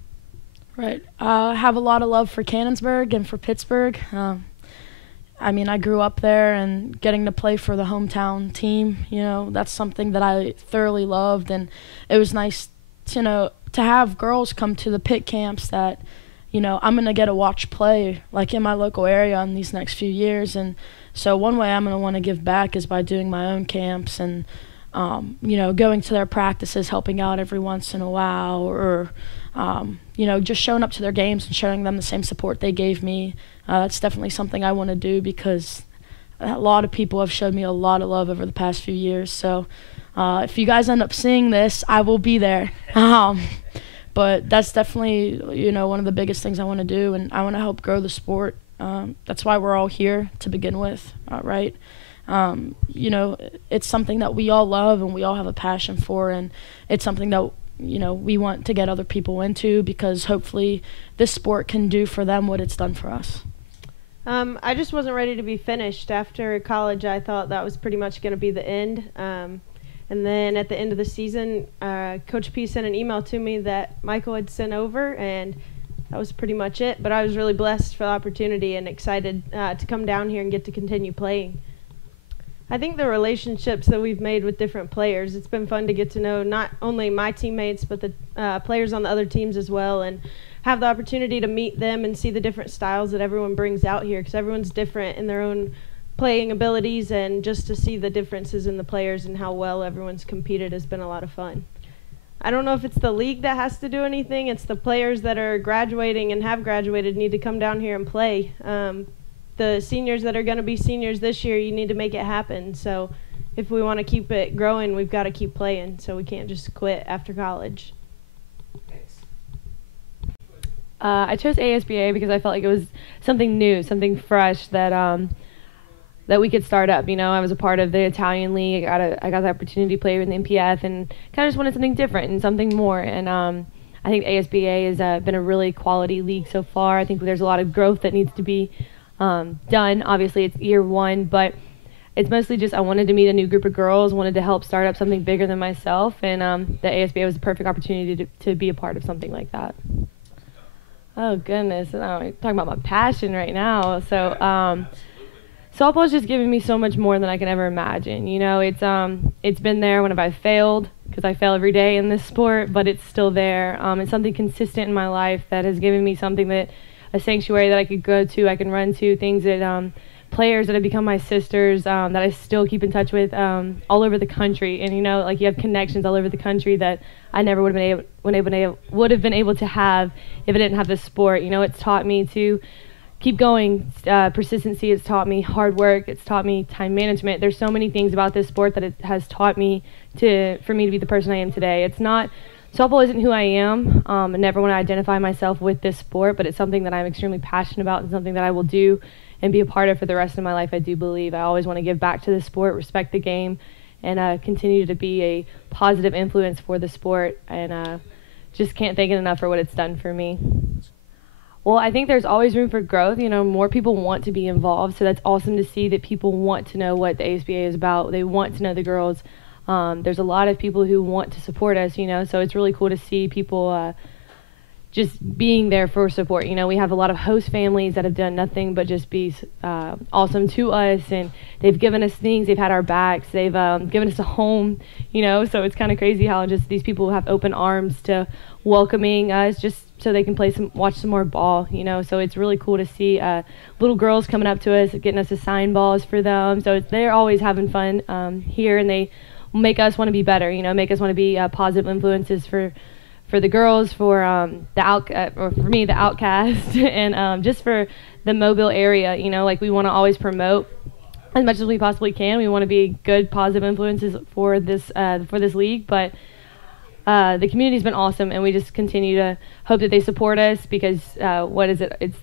Right. I have a lot of love for Cannonsburg and for Pittsburgh. I grew up there, and getting to play for the hometown team, that's something that I thoroughly loved. And it was nice, to have girls come to the pit camps that, I'm going to get to watch play, like, in my local area in these next few years. And so one way I'm going to want to give back is by doing my own camps and, going to their practices, helping out every once in a while, or just showing up to their games and showing them the same support they gave me. That's definitely something I want to do, because a lot of people have showed me a lot of love over the past few years. So if you guys end up seeing this, I will be there. But that's definitely, one of the biggest things I want to do, and I want to help grow the sport. That's why we're all here to begin with, right? It's something that we all love and we all have a passion for, and it's something that we want to get other people into, because hopefully this sport can do for them what it's done for us. I just wasn't ready to be finished. After college, I thought that was pretty much going to be the end. And then at the end of the season, Coach P sent an email to me that Michael had sent over, and that was pretty much it. But I was really blessed for the opportunity and excited to come down here and get to continue playing. I think the relationships that we've made with different players, it's been fun to get to know not only my teammates, but the players on the other teams as well, and have the opportunity to meet them and see the different styles that everyone brings out here, because everyone's different in their own playing abilities, and just to see the differences in the players and how well everyone's competed has been a lot of fun. I don't know if it's the league that has to do anything. It's the players that are graduating and have graduated need to come down here and play. The seniors that are going to be seniors this year, you need to make it happen. So if we want to keep it growing, we've got to keep playing. So we can't just quit after college. I chose ASBA because I felt like it was something new, something fresh that that we could start up. You know, I was a part of the Italian League. I got the opportunity to play with the MPF and kind of just wanted something different and something more. And I think ASBA has been a really quality league so far. I think there's a lot of growth that needs to be done. Obviously, it's year one, but it's mostly just I wanted to meet a new group of girls, wanted to help start up something bigger than myself, and the ASBA was the perfect opportunity to be a part of something like that. Oh, goodness. I'm talking about my passion right now. So softball is just giving me so much more than I can ever imagine. You know, it's been there whenever I failed, because I fail every day in this sport, but it's still there. It's something consistent in my life that has given me something that, a sanctuary that I could go to, I can run to, things that players that have become my sisters that I still keep in touch with all over the country. And, you know, like you have connections all over the country that I never would have been able to have if I didn't have this sport. You know, it's taught me to keep going, persistency. It's taught me hard work. It's taught me time management. There's so many things about this sport that it has taught me for me to be the person I am today. It's not, softball isn't who I am. I never want to identify myself with this sport, but it's something that I'm extremely passionate about and something that I will do and be a part of for the rest of my life. I do believe I always want to give back to the sport, respect the game, and continue to be a positive influence for the sport, and just can't thank it enough for what it's done for me. Well, I think there's always room for growth. You know, more people want to be involved, so that's awesome to see that people want to know what the ASBA is about. They want to know the girls. There's a lot of people who want to support us, you know, so it's really cool to see people just being there for support. You know, we have a lot of host families that have done nothing but just be awesome to us, and they've given us things, they've had our backs, they've given us a home, you know, so it's kind of crazy how just these people have open arms to welcoming us just so they can watch some more ball, you know, so it's really cool to see little girls coming up to us, getting us to sign balls for them, so they're always having fun here, and they make us want to be better, you know, make us want to be positive influences for the girls, for or for me, the outcast, and just for the Mobile area, you know, like we want to always promote as much as we possibly can. We want to be good, positive influences for this league, but the community's been awesome, and we just continue to hope that they support us, because what is it? It's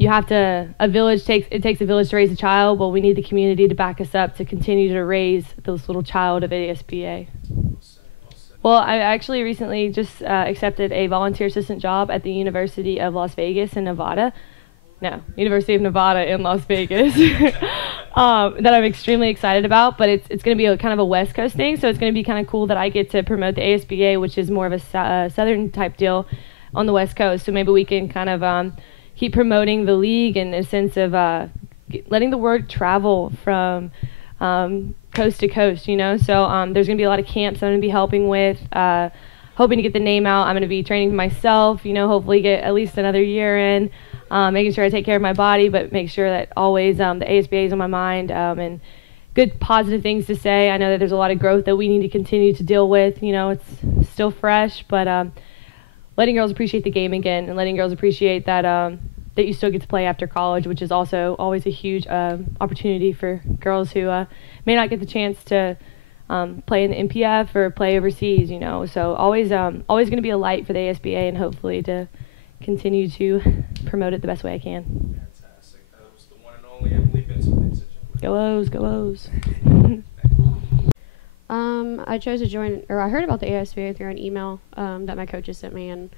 it takes a village to raise a child. Well, we need the community to back us up to continue to raise this little child of ASBA. Well, I actually recently just accepted a volunteer assistant job at the University of Las Vegas in Nevada. No, University of Nevada in Las Vegas. That I'm extremely excited about, but it's going to be kind of a West Coast thing, so it's going to be kind of cool that I get to promote the ASBA, which is more of a Southern type deal on the West Coast. So maybe we can kind of keep promoting the league in a sense of letting the word travel from coast to coast, you know. So there's going to be a lot of camps I'm going to be helping with, hoping to get the name out. I'm going to be training myself, you know, hopefully get at least another year in, making sure I take care of my body, but make sure that always the ASBA is on my mind, and good positive things to say. I know that there's a lot of growth that we need to continue to deal with, you know, it's still fresh, but letting girls appreciate the game again, and letting girls appreciate that that you still get to play after college, which is also always a huge opportunity for girls who may not get the chance to play in the MPF or play overseas, you know. So always going to be a light for the ASBA, and hopefully to continue to promote it the best way I can. Fantastic. That was the one and only Emily Benson, ladies and gentlemen. Go O's, go O's. I chose to join, or I heard about the ASBA through an email that my coaches sent me, and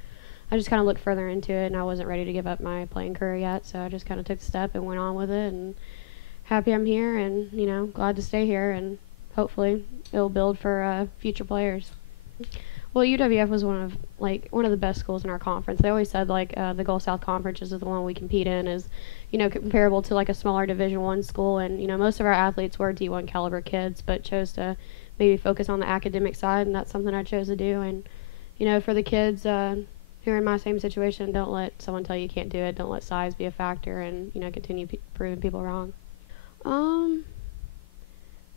I just kind of looked further into it, and I wasn't ready to give up my playing career yet, so I just kind of took the step and went on with it, and happy I'm here, and, you know, glad to stay here, and hopefully it'll build for future players. Well, UWF was one of the best schools in our conference. They always said the Gulf South Conference is the one we compete in, is comparable to like a smaller Division I school, and most of our athletes were D1 caliber kids, but chose to maybe focus on the academic side, and that's something I chose to do. And for the kids who are in my same situation, don't let someone tell you can't do it. Don't let size be a factor, and continue proving people wrong.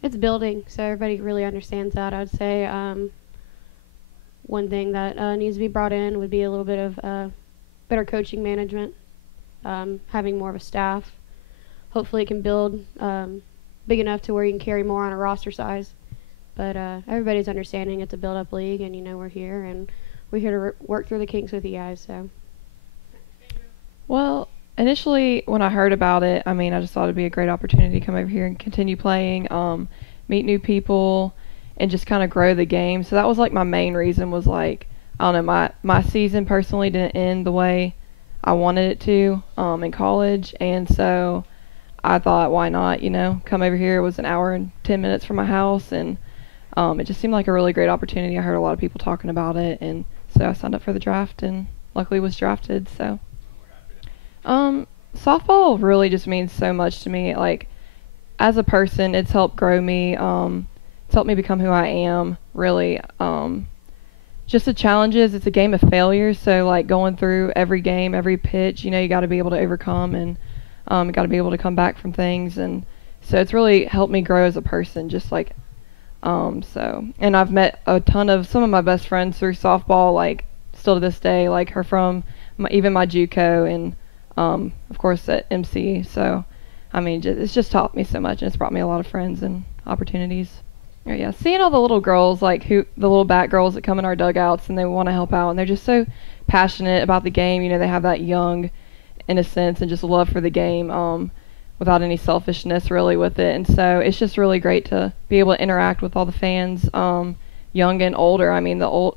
It's building, so everybody really understands that. I'd say one thing that needs to be brought in would be a little bit of better coaching management, having more of a staff. Hopefully it can build big enough to where you can carry more on a roster size. But everybody's understanding it's a build-up league, and we're here, and we're here to work through the kinks with you guys. So. Well, initially when I heard about it, I just thought it'd be a great opportunity to come over here and continue playing, meet new people, and just kind of grow the game. So that was like my main reason, was like, I don't know, my season personally didn't end the way I wanted it to in college, and so I thought, why not, come over here. It was an hour and 10 minutes from my house, and it just seemed like a really great opportunity. I heard a lot of people talking about it, and so I signed up for the draft and luckily was drafted. So softball really just means so much to me. Like, as a person, it's helped grow me. It's helped me become who I am, really. Just the challenges, it's a game of failures, so like going through every game, every pitch, you got to be able to overcome, and you got to be able to come back from things, and so it's really helped me grow as a person, just like and I've met some of my best friends through softball, like still to this day, like her from even my JUCO, and of course at MC. So it's just taught me so much, and it's brought me a lot of friends and opportunities. Yeah, seeing all the little girls, the little bat girls that come in our dugouts and they want to help out, and they're just so passionate about the game. They have that young innocence and just love for the game, without any selfishness really with it. And so it's just really great to be able to interact with all the fans, young and older. The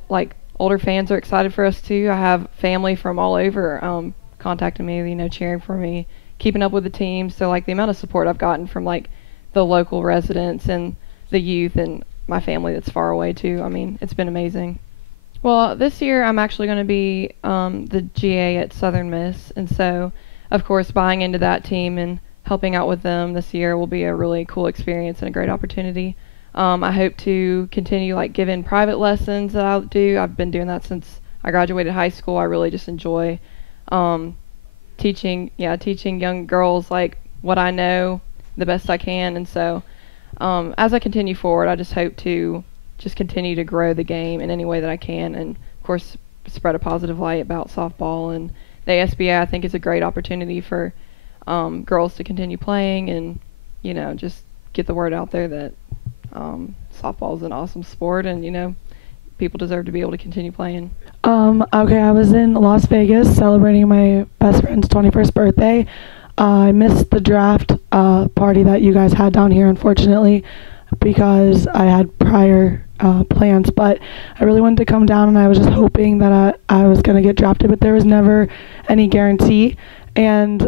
older fans are excited for us too. I have family from all over contacting me, cheering for me, keeping up with the team. So the amount of support I've gotten from the local residents and the youth and my family that's far away too. It's been amazing. Well, this year I'm actually going to be the GA at Southern Miss, and so of course buying into that team and helping out with them this year will be a really cool experience and a great opportunity. I hope to continue giving private lessons that I'll do. I've been doing that since I graduated high school. I really just enjoy teaching young girls what I know the best I can, and so as I continue forward, I just hope to just continue to grow the game in any way that I can, and of course spread a positive light about softball. And the ASBA, I think, is a great opportunity for girls to continue playing, and just get the word out there that softball is an awesome sport, and people deserve to be able to continue playing. Okay, I was in Las Vegas celebrating my best friend's 21st birthday. I missed the draft party that you guys had down here, unfortunately, because I had prior plans, but I really wanted to come down, and I was just hoping that I was going to get drafted, but there was never any guarantee. And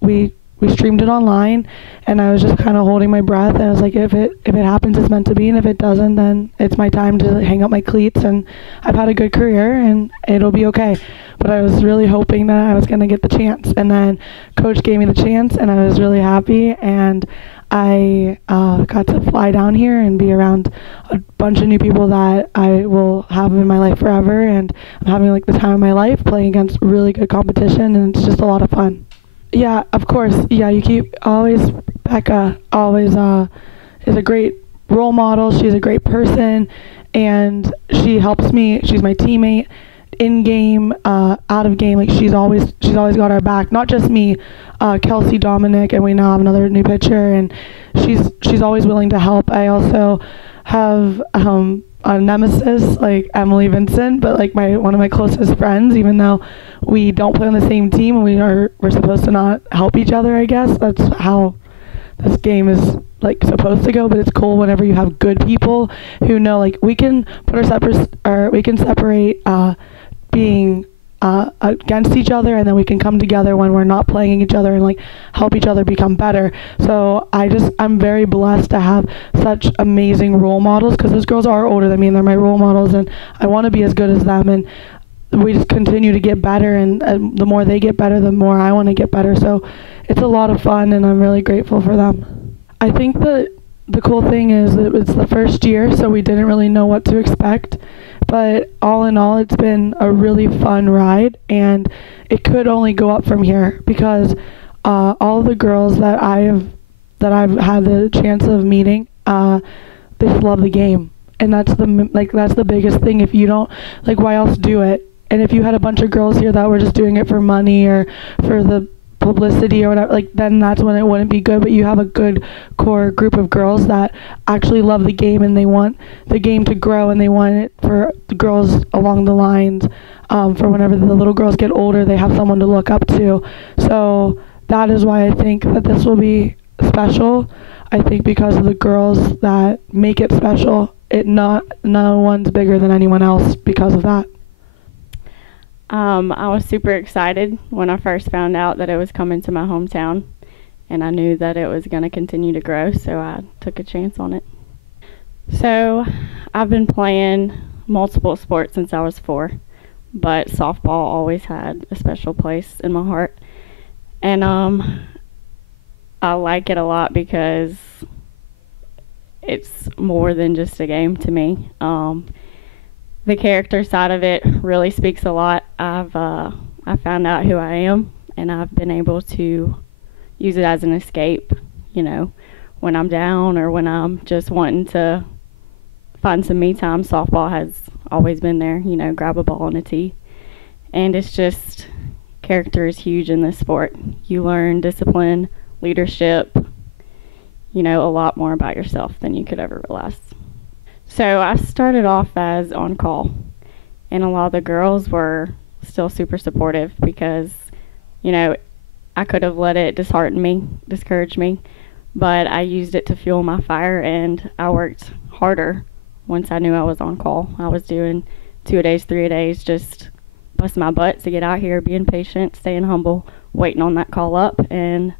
we streamed it online, and I was just kind of holding my breath, and I was like, if it happens, it's meant to be, and if it doesn't, then it's my time to hang up my cleats, and I've had a good career, and it'll be okay. But I was really hoping that I was going to get the chance, and then Coach gave me the chance, and I was really happy, and I got to fly down here and be around a bunch of new people that I will have in my life forever, and I'm having the time of my life playing against really good competition, and it's just a lot of fun. Yeah, of course. Yeah, Becca always is a great role model. She's a great person, and she helps me. She's my teammate in game, out of game. She's always got our back. Not just me, Kelsey, Dominic, and we now have another new pitcher, and she's always willing to help. I also have a nemesis like Emily Vincent, but one of my closest friends, even though we don't play on the same team, and we're supposed to not help each other. I guess that's how this game is supposed to go. But it's cool whenever you have good people who know we can separate being against each other, and then we can come together when we're not playing each other and like help each other become better. So I'm very blessed to have such amazing role models, because those girls are older than me and they're my role models, and I want to be as good as them, and we just continue to get better, and the more they get better, the more I want to get better. So it's a lot of fun, and I'm really grateful for them. I think that the cool thing is that it's the first year, so we didn't really know what to expect. But all in all, it's been a really fun ride, and it could only go up from here, because all the girls that I've had the chance of meeting, they just love the game, and that's the biggest thing. If you don't, why else do it? And if you had a bunch of girls here that were just doing it for money or for the publicity or whatever, then that's when it wouldn't be good. But you have a good core group of girls that actually love the game, and they want the game to grow, and they want it for the girls along the lines, for whenever the little girls get older, they have someone to look up to. So that is why I think that this will be special. I think because of the girls that make it special, no one's bigger than anyone else because of that. I was super excited when I first found out that it was coming to my hometown, and I knew that it was going to continue to grow, so I took a chance on it. So I've been playing multiple sports since I was 4, but softball always had a special place in my heart. And I like it a lot because it's more than just a game to me. The character side of it really speaks a lot. I found out who I am, and I've been able to use it as an escape, when I'm down or when I'm just wanting to find some me time. Softball has always been there, grab a ball and a tee. And it's just, character is huge in this sport. You learn discipline, leadership, a lot more about yourself than you could ever realize. So I started off as on call, and a lot of the girls were still super supportive because, I could have let it discourage me, but I used it to fuel my fire, and I worked harder once I knew I was on call. I was doing 2-a-days, 3-a-days, just busting my butt to get out here, being patient, staying humble, waiting on that call up, and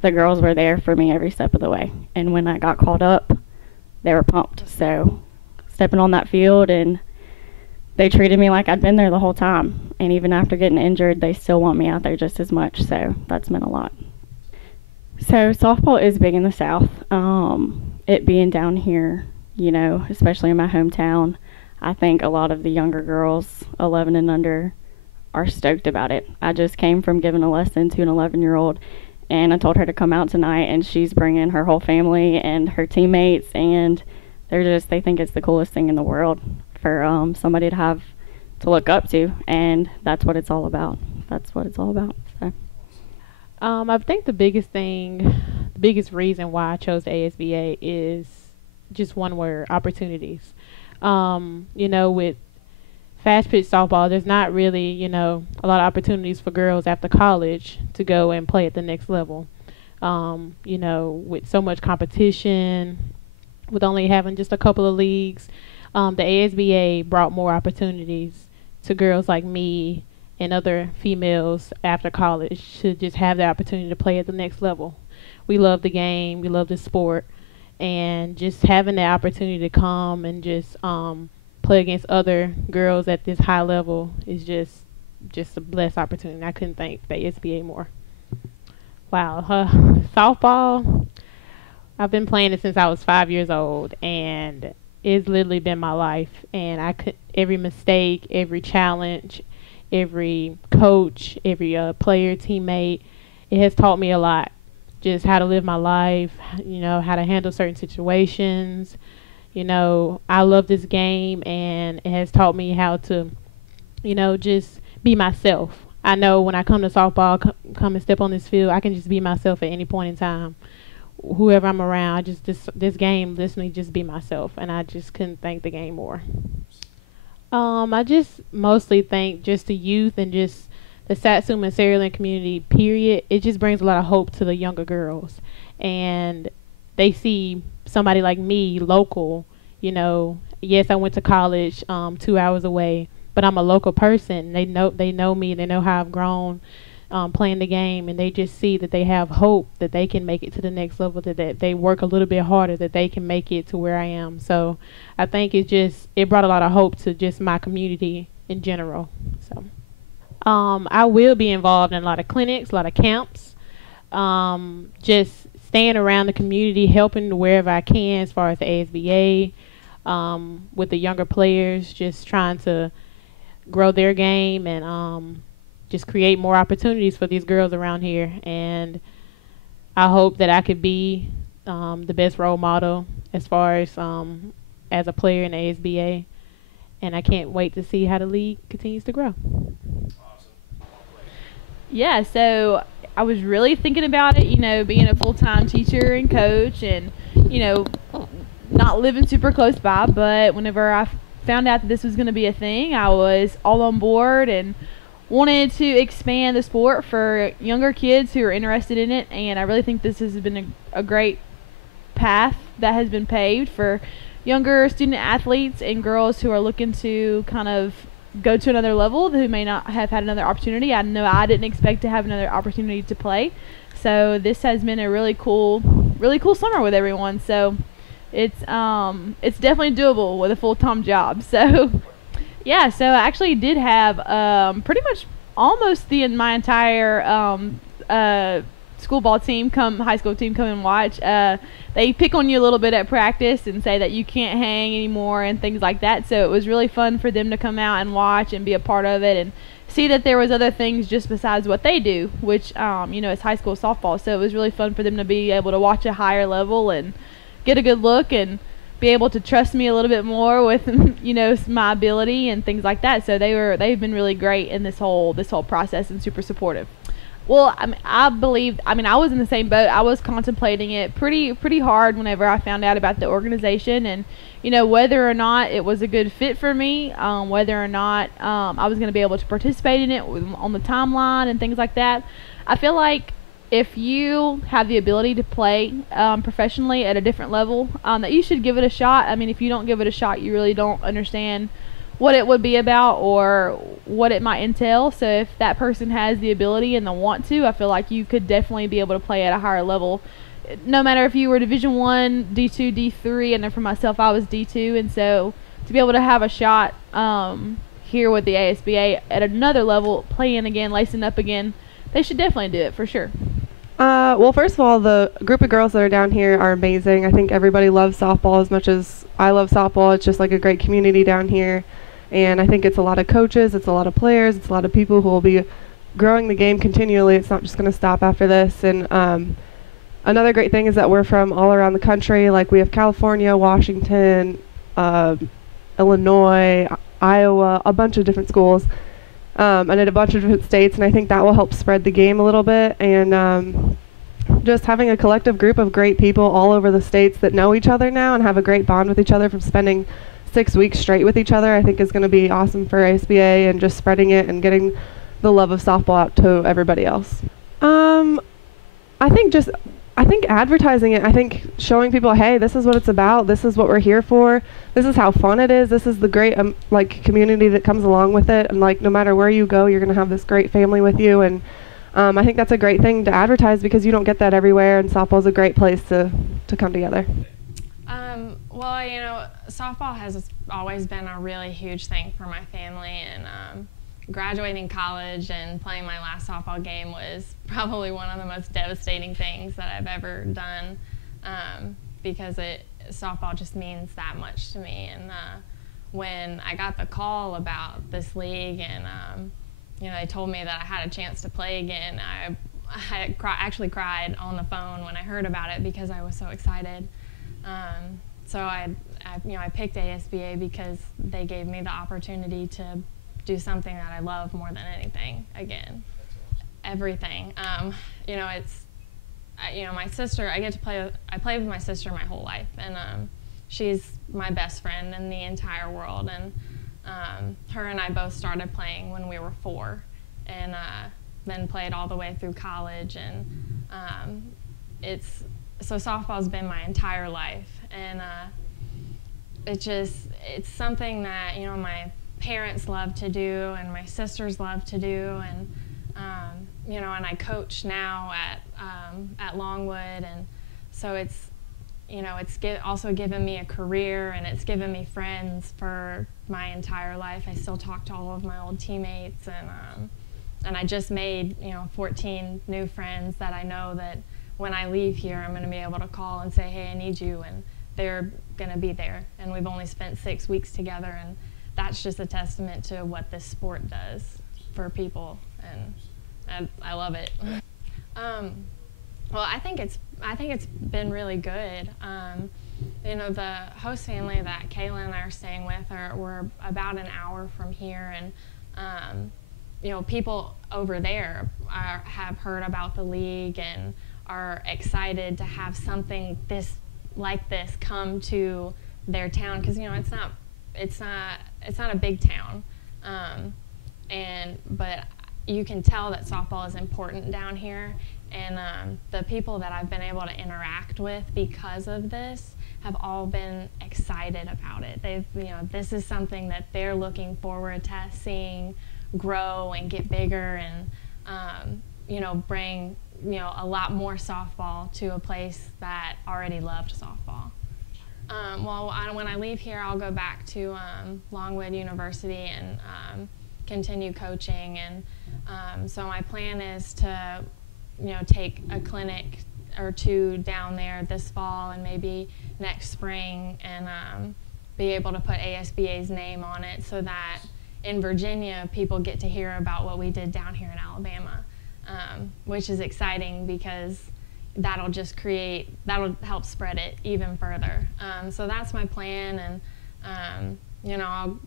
the girls were there for me every step of the way. And when I got called up, they were pumped. So stepping on that field, and they treated me like I'd been there the whole time. And even after getting injured, they still want me out there just as much. So that's meant a lot. So softball is big in the South. It being down here, especially in my hometown, I think a lot of the younger girls, 11 and under, are stoked about it. I just came from giving a lesson to an 11-year-old, and I told her to come out tonight, and she's bringing her whole family and her teammates, and they think it's the coolest thing in the world for somebody to have to look up to, and that's what it's all about. So. I think the biggest reason why I chose the ASBA is just one word: opportunities. With fast pitch softball, there's not really, a lot of opportunities for girls after college to go and play at the next level. With so much competition, with only having just a couple of leagues, the ASBA brought more opportunities to girls like me and other females after college to just have the opportunity to play at the next level. We love the game, we love the sport, and just having the opportunity to come and just play against other girls at this high level is just a blessed opportunity. I couldn't thank the ASBA more. Wow. Softball, I've been playing it since I was 5 years old, and it's literally been my life. And every mistake, every challenge, every coach, every player, teammate, it has taught me a lot. Just how to live my life, how to handle certain situations. I love this game, and it has taught me how to, just be myself. I know when I come to softball, come and step on this field, I can just be myself at any point in time. Whoever I'm around, this game lets me just be myself, and I just couldn't thank the game more. I just mostly thank just the youth and just the Satsuma and Saraland community, period. It just brings a lot of hope to the younger girls, and they see somebody like me, local. Yes, I went to college 2 hours away, but I'm a local person. They know me. They know how I've grown playing the game, and they just see that they have hope that they can make it to the next level, that they work a little bit harder, that they can make it to where I am. So I think it brought a lot of hope to just my community in general. So I will be involved in a lot of clinics, a lot of camps, just staying around the community, helping wherever I can as far as the ASBA, with the younger players, just trying to grow their game and just create more opportunities for these girls around here. And I hope that I could be the best role model as far as a player in the ASBA. And I can't wait to see how the league continues to grow. Yeah, so I was really thinking about it, being a full-time teacher and coach and, not living super close by. But whenever I found out that this was going to be a thing, I was all on board and wanted to expand the sport for younger kids who are interested in it. And I really think this has been a great path that has been paved for younger student athletes and girls who are looking to kind of go to another level, who may not have had another opportunity. I know I didn't expect to have another opportunity to play. So this has been a really cool summer with everyone. So it's definitely doable with a full-time job. So yeah, so I actually did have pretty much almost my entire school ball team high school team come and watch. They pick on you a little bit at practice and say that you can't hang anymore and things like that. So it was really fun for them to come out and watch and be a part of it and see that there was other things just besides what they do, which it's high school softball. So it was really fun for them to be able to watch a higher level and get a good look and be able to trust me a little bit more with my ability and things like that. So they've been really great in this whole process and super supportive. Well, I was in the same boat. I was contemplating it pretty hard whenever I found out about the organization and, whether or not it was a good fit for me, whether or not I was going to be able to participate in it on the timeline and things like that. I feel like if you have the ability to play professionally at a different level, that you should give it a shot. I mean, if you don't give it a shot, you really don't understand what it would be about or what it might entail. So if that person has the ability and the want to, I feel like you could definitely be able to play at a higher level, no matter if you were Division I, D2, D3, and then for myself I was D2. And so to be able to have a shot here with the ASBA at another level, playing again, lacing up again, they should definitely do it for sure. Well, first of all, the group of girls that are down here are amazing. I think everybody loves softball as much as I love softball. It's just like a great community down here. And I think it's a lot of coaches, it's a lot of players, it's a lot of people who will be growing the game continually. It's not just going to stop after this. And another great thing is that we're from all around the country. Like we have California, Washington, Illinois, Iowa, a bunch of different schools, and in a bunch of different states. And I think that will help spread the game a little bit. And just having a collective group of great people all over the states that know each other now and have a great bond with each other from spending 6 weeks straight with each other, I think is going to be awesome for ASBA and just spreading it and getting the love of softball out to everybody else. I think advertising it, I think showing people, hey, this is what it's about, this is what we're here for, this is how fun it is, this is the great community that comes along with it, and no matter where you go, you're going to have this great family with you. And I think that's a great thing to advertise because you don't get that everywhere, and softball's a great place to come together. Well, softball has always been a really huge thing for my family, and graduating college and playing my last softball game was probably one of the most devastating things that I've ever done, because softball just means that much to me. And when I got the call about this league and they told me that I had a chance to play again, I actually cried on the phone when I heard about it because I was so excited. So I picked ASBA because they gave me the opportunity to do something that I love more than anything again. Everything. My sister, I played with my sister my whole life, and she's my best friend in the entire world. And her and I both started playing when we were 4, and then played all the way through college. And so softball's been my entire life, and it's something that my parents love to do and my sisters love to do, and you know, and I coach now at Longwood, and so it's, you know, it's also given me a career, and it's given me friends for my entire life. I still talk to all of my old teammates, and I just made, you know, 14 new friends that I know that when I leave here, I'm going to be able to call and say, hey, I need you, and they're going to be there. And we've only spent 6 weeks together, and that's just a testament to what this sport does for people, and I love it. Well, I think it's been really good. You know, the host family that Kayla and I are staying with we're about an hour from here, and you know, people over there have heard about the league and are excited to have something like this come to their town, because, you know, it's not a big town, but you can tell that softball is important down here, and the people that I've been able to interact with because of this have all been excited about it. You know, this is something that they're looking forward to seeing grow and get bigger, and you know, bring, you know, a lot more softball to a place that already loved softball. Well, when I leave here, I'll go back to Longwood University and continue coaching, and so my plan is to, you know, take a clinic or two down there this fall and maybe next spring, and be able to put ASBA's name on it, so that in Virginia people get to hear about what we did down here in Alabama, which is exciting because that'll help spread it even further. So that's my plan, and you know, I'll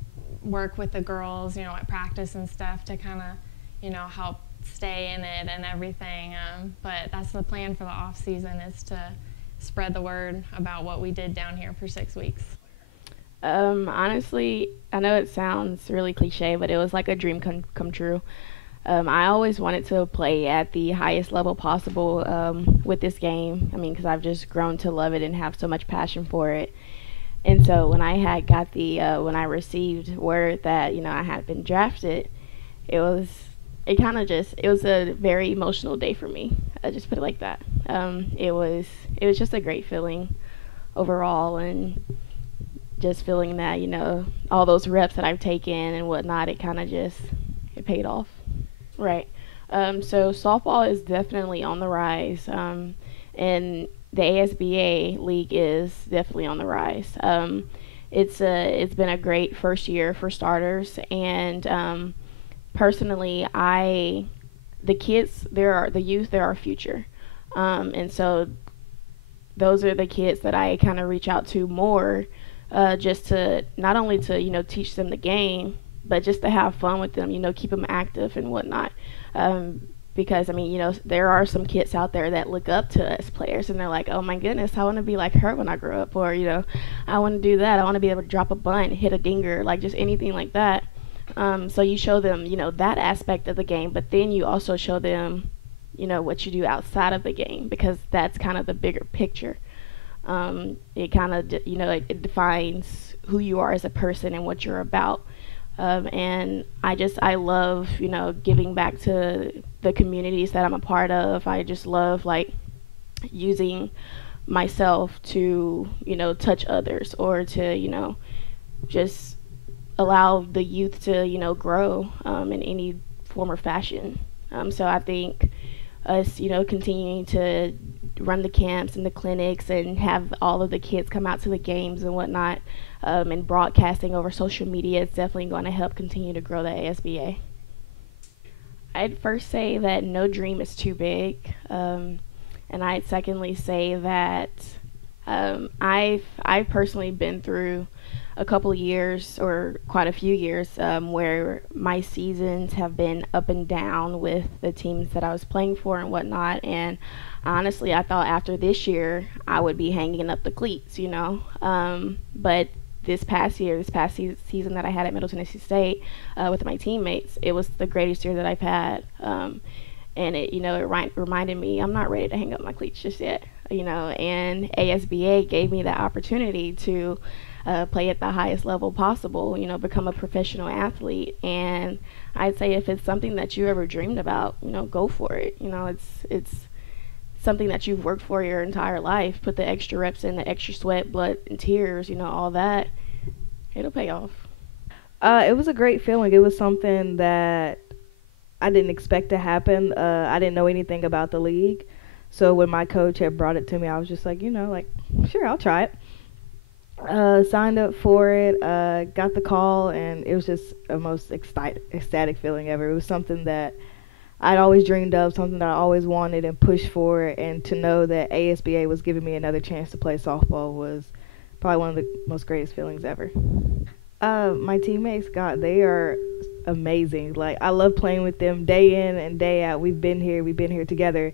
work with the girls, you know, at practice and stuff to kind of, you know, help stay in it and everything. But that's the plan for the off season, is to spread the word about what we did down here for 6 weeks. Honestly, I know it sounds really cliche, but it was like a dream come true. I always wanted to play at the highest level possible with this game. I mean, because I've just grown to love it and have so much passion for it. And so when I had got when I received word that, you know, I had been drafted, it was a very emotional day for me. I just put it like that. It was just a great feeling overall, and just feeling that, you know, all those reps that I've taken and whatnot, it paid off. Right. So softball is definitely on the rise, and the ASBA league is definitely on the rise. It's been a great first year for starters, and personally, the kids, the youth, they're our future, and so those are the kids that I kind of reach out to more, just to not only to, you know, teach them the game, but just to have fun with them, you know, keep them active and whatnot. Because, I mean, you know, there are some kids out there that look up to us players, and they're like, oh my goodness, I want to be like her when I grow up, or, you know, I want to do that. I want to be able to drop a bunt, hit a dinger, like just anything like that. So you show them, you know, that aspect of the game, but then you also show them, you know, what you do outside of the game, because that's kind of the bigger picture. It kind of, you know, it defines who you are as a person and what you're about. And I love, you know, giving back to the communities that I'm a part of. I just love, like, using myself to, you know, touch others, or to, you know, just allow the youth to, you know, grow in any form or fashion. So I think us, you know, continuing to run the camps and the clinics and have all of the kids come out to the games and whatnot, and broadcasting over social media is definitely going to help continue to grow the ASBA. I'd first say that no dream is too big, and I'd secondly say that I've personally been through a couple of years, or quite a few years, where my seasons have been up and down with the teams that I was playing for and whatnot. And honestly, I thought after this year I would be hanging up the cleats, you know. But this past season that I had at Middle Tennessee State with my teammates, it was the greatest year that I've had. And it, you know, it reminded me I'm not ready to hang up my cleats just yet, you know. And ASBA gave me that opportunity to play at the highest level possible, become a professional athlete. And I'd say if it's something that you ever dreamed about, go for it. It's something that you've worked for your entire life. Put the extra reps in, the extra sweat, blood, and tears, all that. It'll pay off. It was a great feeling. It was something that I didn't expect to happen. I didn't know anything about the league. So when my coach had brought it to me, I was just like, sure, I'll try it. Signed up for it, got the call, and it was just the most ecstatic feeling ever. It was something that I'd always dreamed of, something that I always wanted and pushed for, and to know that ASBA was giving me another chance to play softball was probably one of the most greatest feelings ever. My teammates, God, they are amazing. Like, I love playing with them day in and day out. We've been here together.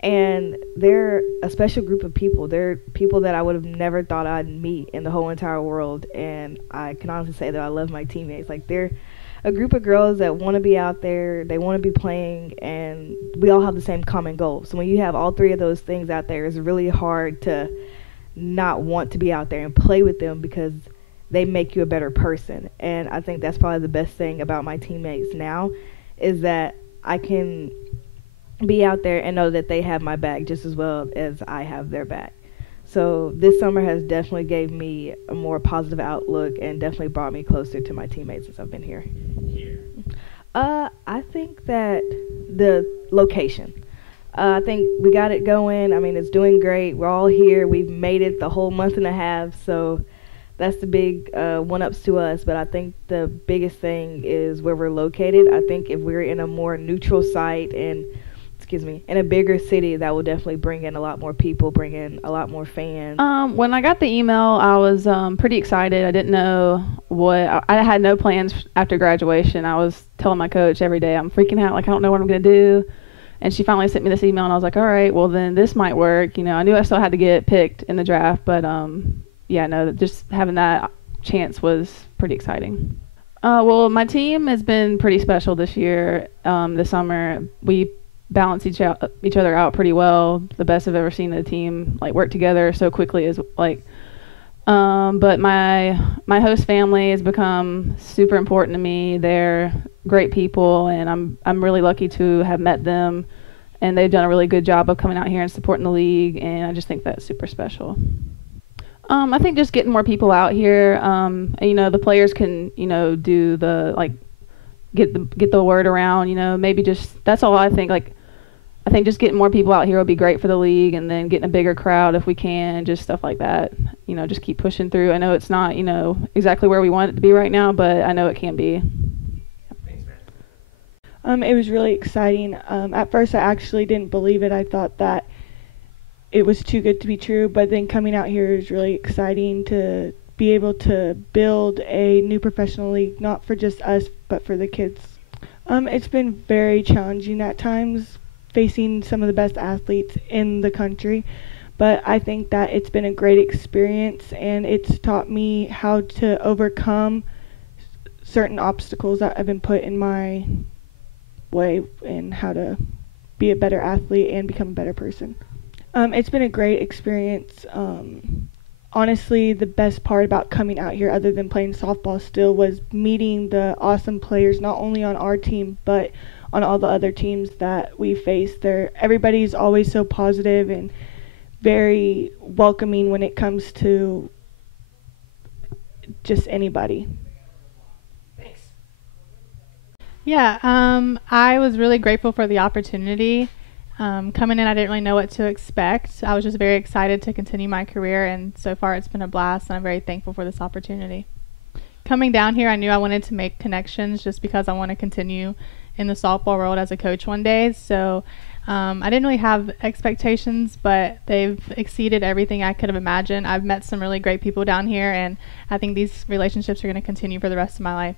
And they're a special group of people. They're people that I would have never thought I'd meet in the whole entire world. And I can honestly say that I love my teammates. Like, they're a group of girls that want to be out there, they want to be playing, and we all have the same common goal. So when you have all three of those things out there, it's really hard to not want to be out there and play with them because they make you a better person. And I think that's probably the best thing about my teammates now is that I can be out there and know that they have my back just as well as I have their back. So this summer has definitely gave me a more positive outlook and definitely brought me closer to my teammates since I've been here. I think that the location. I think we got it going. I mean, it's doing great. We're all here. We've made it the whole month and a half, so that's the big one-ups to us. But I think the biggest thing is where we're located. I think if we're in a more neutral site and in a bigger city, that will definitely bring in a lot more people, bring in a lot more fans. When I got the email, I was pretty excited. I didn't know I had no plans after graduation. I was telling my coach every day, I'm freaking out, like I don't know what I'm going to do. And she finally sent me this email, and I was like, all right, well then this might work. I knew I still had to get picked in the draft, but just having that chance was pretty exciting. Well, my team has been pretty special this year. This summer, we balance each other out pretty well. The best I've ever seen the team work together so quickly is but my host family has become super important to me. They're great people, and I'm really lucky to have met them, and they've done a really good job of coming out here and supporting the league, and I just think that's super special. I think just getting more people out here, the players can do the get the word around, maybe just that's all I think. I think just getting more people out here will be great for the league, and then getting a bigger crowd if we can, just stuff like that. Just keep pushing through. I know it's not, exactly where we want it to be right now, but I know it can be. It was really exciting. At first, I actually didn't believe it. I thought that it was too good to be true, but then coming out here is really exciting to be able to build a new professional league, not for just us, but for the kids. It's been very challenging at times, facing some of the best athletes in the country, but I think that it's been a great experience, and it's taught me how to overcome certain obstacles that have been put in my way and how to be a better athlete and become a better person. It's been a great experience. Honestly, the best part about coming out here, other than playing softball still, was meeting the awesome players, not only on our team, but on all the other teams that we face. Everybody's always so positive and very welcoming when it comes to just anybody. Yeah, I was really grateful for the opportunity. Coming in, I didn't really know what to expect. I was just very excited to continue my career, and so far it's been a blast, and I'm very thankful for this opportunity. Coming down here, I knew I wanted to make connections just because I want to continue in the softball world as a coach one day. So I didn't really have expectations, but they've exceeded everything I could have imagined. I've met some really great people down here, and I think these relationships are going to continue for the rest of my life.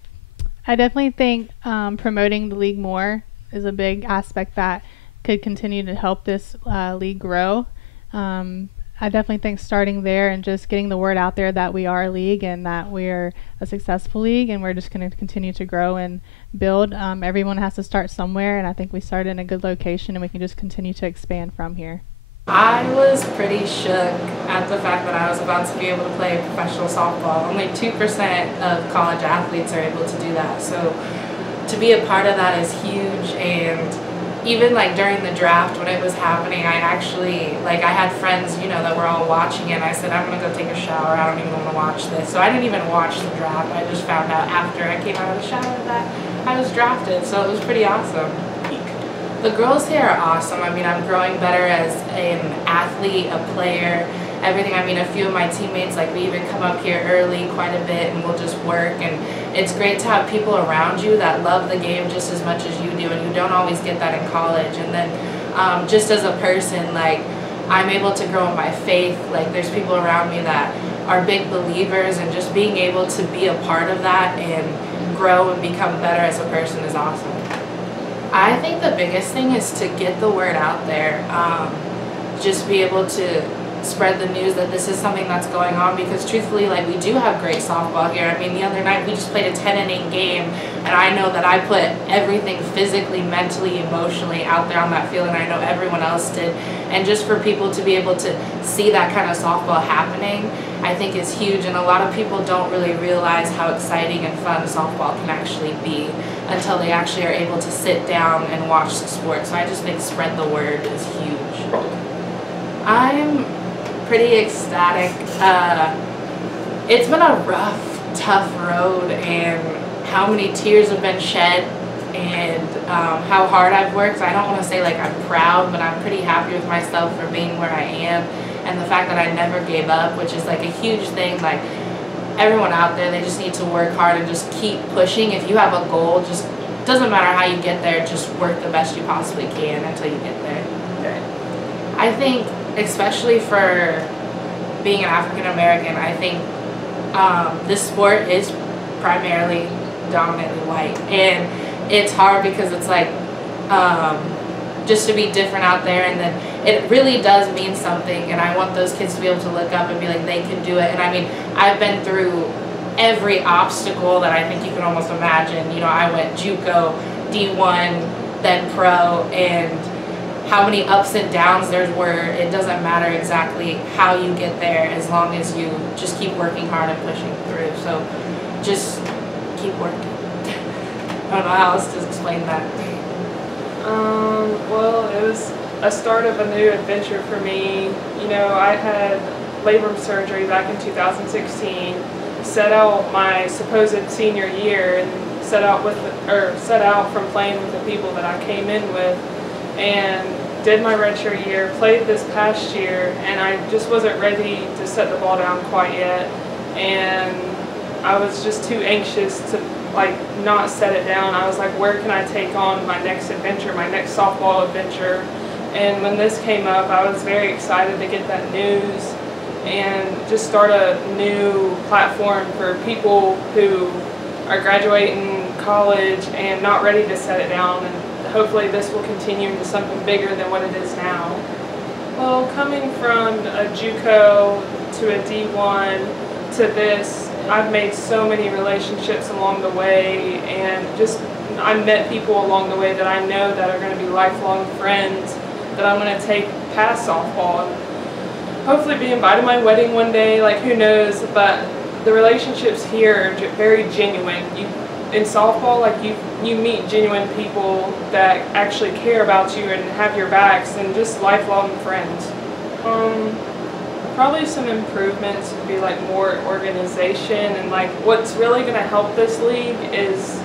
I definitely think promoting the league more is a big aspect that could continue to help this league grow. I definitely think starting there and just getting the word out there that we are a league and that we're a successful league, and we're just going to continue to grow and build. Everyone has to start somewhere, and I think we started in a good location, and we can just continue to expand from here. I was pretty shook at the fact that I was about to be able to play professional softball. Only 2% of college athletes are able to do that. So to be a part of that is huge. And even like during the draft when it was happening, I actually, like I had friends, you know, that were all watching it. And I said, I'm going to go take a shower. I don't even want to watch this. So I didn't even watch the draft. I just found out after I came out of the shower that I was drafted. So it was pretty awesome. The girls here are awesome. I mean, I'm growing better as an athlete, a player, everything. I mean, a few of my teammates, like we even come up here early quite a bit and we'll just work. And it's great to have people around you that love the game just as much as you do, and you don't always get that in college. And then just as a person, like I'm able to grow in my faith. Like there's people around me that are big believers, and just being able to be a part of that and grow and become better as a person is awesome. I think the biggest thing is to get the word out there. Just be able to spread the news that this is something that's going on, because truthfully, like we do have great softball here. I mean, the other night we just played a 10-inning game, and I know that I put everything physically, mentally, emotionally out there on that field, and I know everyone else did. And just for people to be able to see that kind of softball happening, I think is huge. And a lot of people don't really realize how exciting and fun softball can actually be until they actually are able to sit down and watch the sport. So I just think spread the word is huge. I'm pretty ecstatic. It's been a rough, tough road, and how many tears have been shed, and how hard I've worked. I don't want to say like I'm proud, but I'm pretty happy with myself for being where I am, and the fact that I never gave up, which is like a huge thing. Like everyone out there, they just need to work hard and just keep pushing. If you have a goal, just doesn't matter how you get there, just work the best you possibly can until you get there. I think, especially for being an African American, I think this sport is primarily dominantly white, and it's hard because it's like just to be different out there, and then it really does mean something, and I want those kids to be able to look up and be like, they can do it. And I mean, I've been through every obstacle that I think you can almost imagine. You know, I went JUCO, D1, then pro, and how many ups and downs there were. It doesn't matter exactly how you get there as long as you just keep working hard and pushing through. So just keep working. I don't know how else to explain that. Well, it was a start of a new adventure for me. You know, I had labrum surgery back in 2016, set out my supposed senior year, and set out from playing with the people that I came in with, and did my redshirt year, played this past year, and I just wasn't ready to set the ball down quite yet, and I was just too anxious to like not set it down. I was like, where can I take on my next adventure, my next softball adventure? And when this came up, I was very excited to get that news and just start a new platform for people who are graduating college and not ready to set it down. And hopefully this will continue into something bigger than what it is now. Well, coming from a JUCO to a D1 to this, I've made so many relationships along the way, and just I met people along the way that I know that are going to be lifelong friends that I'm going to take past softball. And hopefully be invited to my wedding one day, like who knows, but the relationships here are very genuine. In softball, like you meet genuine people that actually care about you and have your backs, and just lifelong friends. Probably some improvements would be like more organization, and like what's really going to help this league is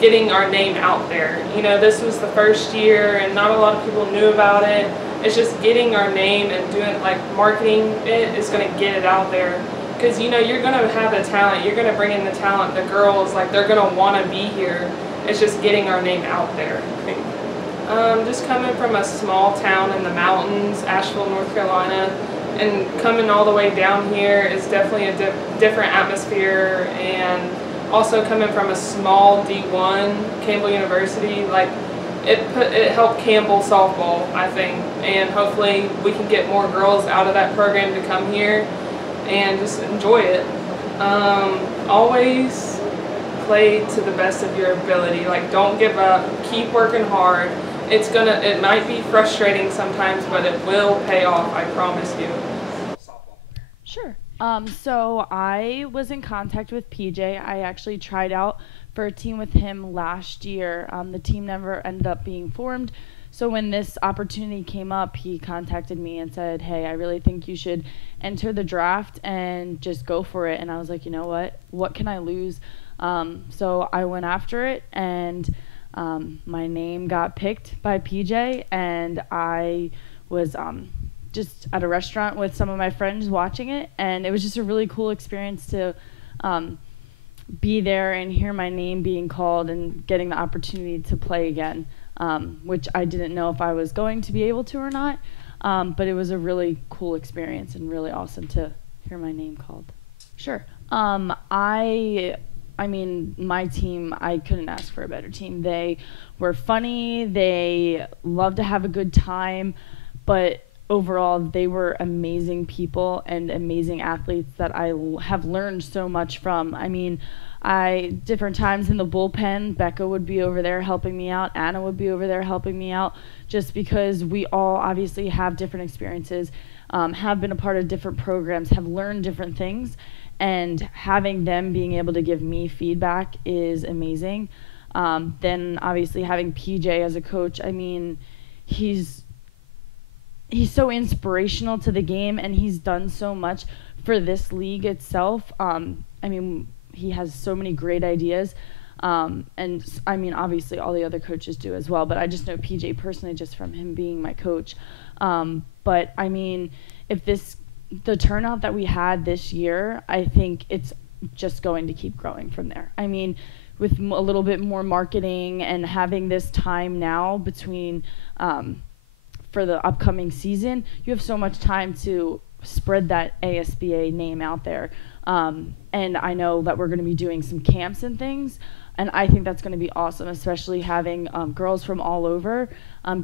getting our name out there. You know, this was the first year and not a lot of people knew about it. It's just getting our name and doing like marketing it is going to get it out there. Because, you know, you're going to have the talent, you're going to bring in the talent, the girls, like they're going to want to be here. It's just getting our name out there. Just coming from a small town in the mountains, Asheville, North Carolina, and coming all the way down here is definitely a different atmosphere. And also coming from a small D1, Campbell University, like it helped Campbell softball, I think. And hopefully we can get more girls out of that program to come here and just enjoy it. Always play to the best of your ability. Like, don't give up, keep working hard, it might be frustrating sometimes, but it will pay off, I promise you. Sure. So I was in contact with PJ. I actually tried out for a team with him last year. The team never ended up being formed. So when this opportunity came up, he contacted me and said, hey, I really think you should enter the draft and just go for it. And I was like, you know what can I lose? So I went after it, and my name got picked by PJ, and I was just at a restaurant with some of my friends watching it, and it was just a really cool experience to be there and hear my name being called and getting the opportunity to play again, which I didn't know if I was going to be able to or not, but it was a really cool experience and really awesome to hear my name called. Sure. I mean, my team, I couldn't ask for a better team. They were funny, they loved to have a good time, but overall, they were amazing people and amazing athletes that I have learned so much from. I mean, different times in the bullpen, Becca would be over there helping me out, Anna would be over there helping me out, just because we all obviously have different experiences, have been a part of different programs, have learned different things, and having them being able to give me feedback is amazing. Then obviously having PJ as a coach, I mean, he's so inspirational to the game, and he's done so much for this league itself. I mean, he has so many great ideas, and I mean, obviously all the other coaches do as well, but I just know PJ personally just from him being my coach. But I mean, the turnout that we had this year, I think it's just going to keep growing from there. I mean, with a little bit more marketing and having this time now between for the upcoming season, you have so much time to spread that ASBA name out there. And I know that we're going to be doing some camps and things, and I think that's going to be awesome, especially having girls from all over,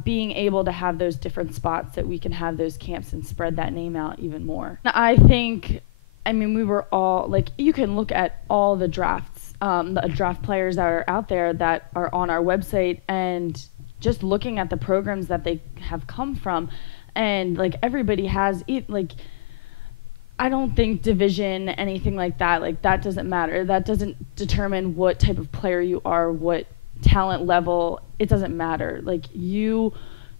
being able to have those different spots that we can have those camps and spread that name out even more. I think, I mean, we were all, like, you can look at all the drafts, the draft players that are out there that are on our website, and just looking at the programs that they have come from, and like everybody has like, I don't think division, anything like that doesn't matter. That doesn't determine what type of player you are, what talent level. It doesn't matter. Like, you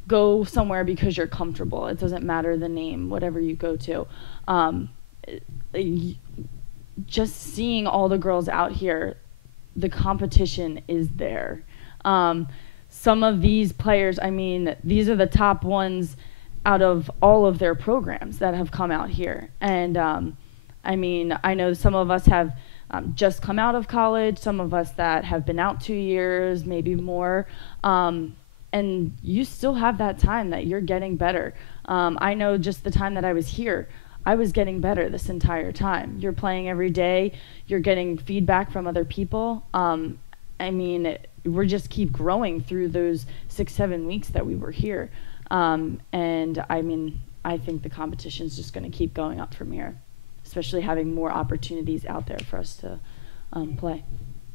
go somewhere because you're comfortable. It doesn't matter the name, whatever you go to. Just seeing all the girls out here, the competition is there. Some of these players, I mean, these are the top ones out of all of their programs that have come out here. And I mean, I know some of us have just come out of college, some of us that have been out 2 years, maybe more. And you still have that time that you're getting better. I know just the time that I was here, I was getting better this entire time. You're playing every day, you're getting feedback from other people. I mean, we're just keep growing through those 6-7 weeks that we were here. And I mean, I think the competition is just going to keep going up from here, especially having more opportunities out there for us to play.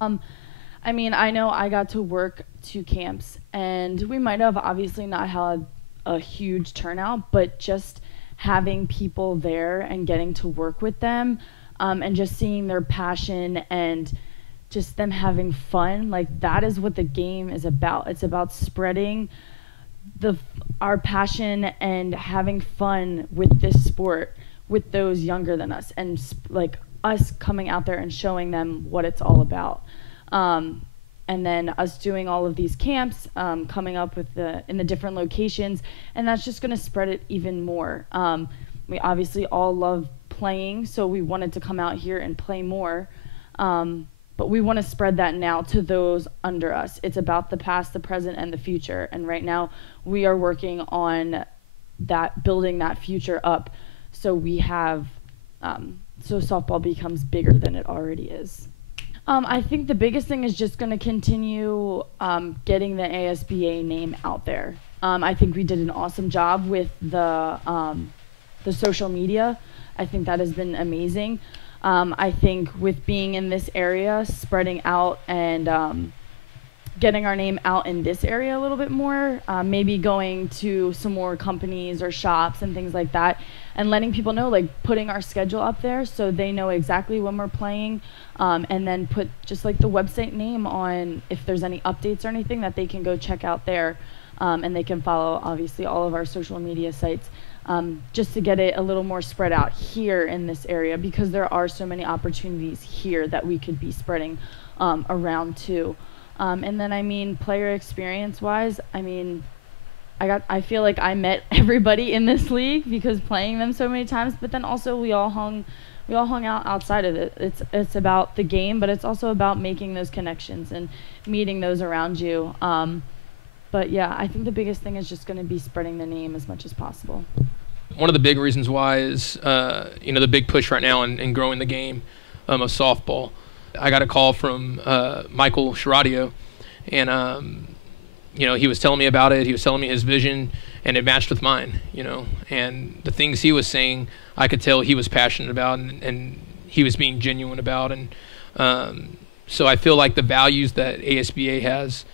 I mean, I know I got to work 2 camps, and we might have obviously not had a huge turnout, but just having people there and getting to work with them, and just seeing their passion and just them having fun, like, that is what the game is about. It's about spreading our passion and having fun with this sport with those younger than us, and like us coming out there and showing them what it's all about. And then us doing all of these camps, coming up with in the different locations, and that's just going to spread it even more. We obviously all love playing, so we wanted to come out here and play more. But we want to spread that now to those under us. It's about the past, the present, and the future. And right now, we are working on that, building that future up, so we have, so softball becomes bigger than it already is. I think the biggest thing is just going to continue getting the ASBA name out there. I think we did an awesome job with the social media. I think that has been amazing. I think with being in this area, spreading out and getting our name out in this area a little bit more, maybe going to some more companies or shops and things like that, and letting people know, like putting our schedule up there so they know exactly when we're playing, and then put just like the website name on if there's any updates or anything that they can go check out there, and they can follow obviously all of our social media sites, just to get it a little more spread out here in this area, because there are so many opportunities here that we could be spreading around too. And then, I mean, player experience wise, I mean, I feel like I met everybody in this league because playing them so many times, but then also we all hung out outside of it. It's about the game, but it's also about making those connections and meeting those around you. But yeah, I think the biggest thing is just going to be spreading the name as much as possible. One of the big reasons why is, the big push right now in growing the game of softball. I got a call from Michael Shiradio, and he was telling me about it. He was telling me his vision, and it matched with mine. And the things he was saying, I could tell he was passionate about, and he was being genuine about. And so I feel like the values that ASBA has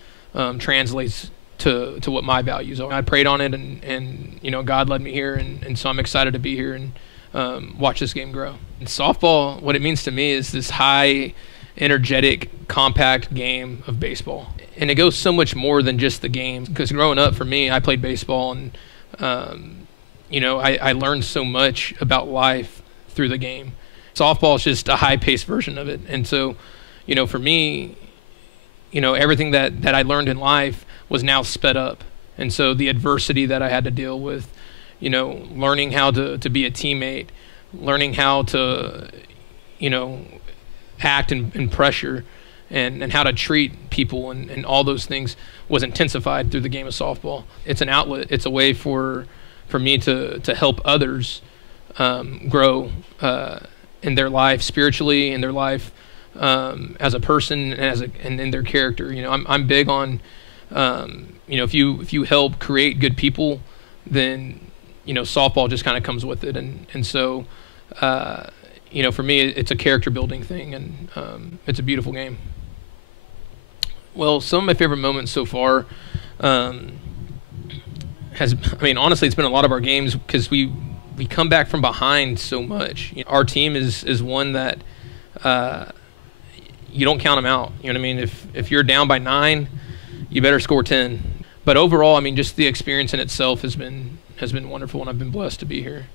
translates to what my values are. I prayed on it, and God led me here, and so I'm excited to be here and watch this game grow. And softball, what it means to me is this high, energetic, compact game of baseball. And it goes so much more than just the game. Because growing up, for me, I played baseball, and I learned so much about life through the game. Softball is just a high-paced version of it. And so, for me, everything that I learned in life was now sped up. And so the adversity that I had to deal with, learning how to be a teammate, learning how to, act in pressure, and how to treat people, and all those things was intensified through the game of softball. It's an outlet. It's a way for me to help others grow in their life spiritually, in their life as a person, and in their character. I'm big on, if you help create good people, then softball just kind of comes with it, and so for me it's a character building thing, and it's a beautiful game. Well, some of my favorite moments so far honestly, it's been a lot of our games, because we come back from behind so much. Our team is one that you don't count them out. If you're down by 9, you better score 10. But overall, just the experience in itself has been wonderful, and I've been blessed to be here.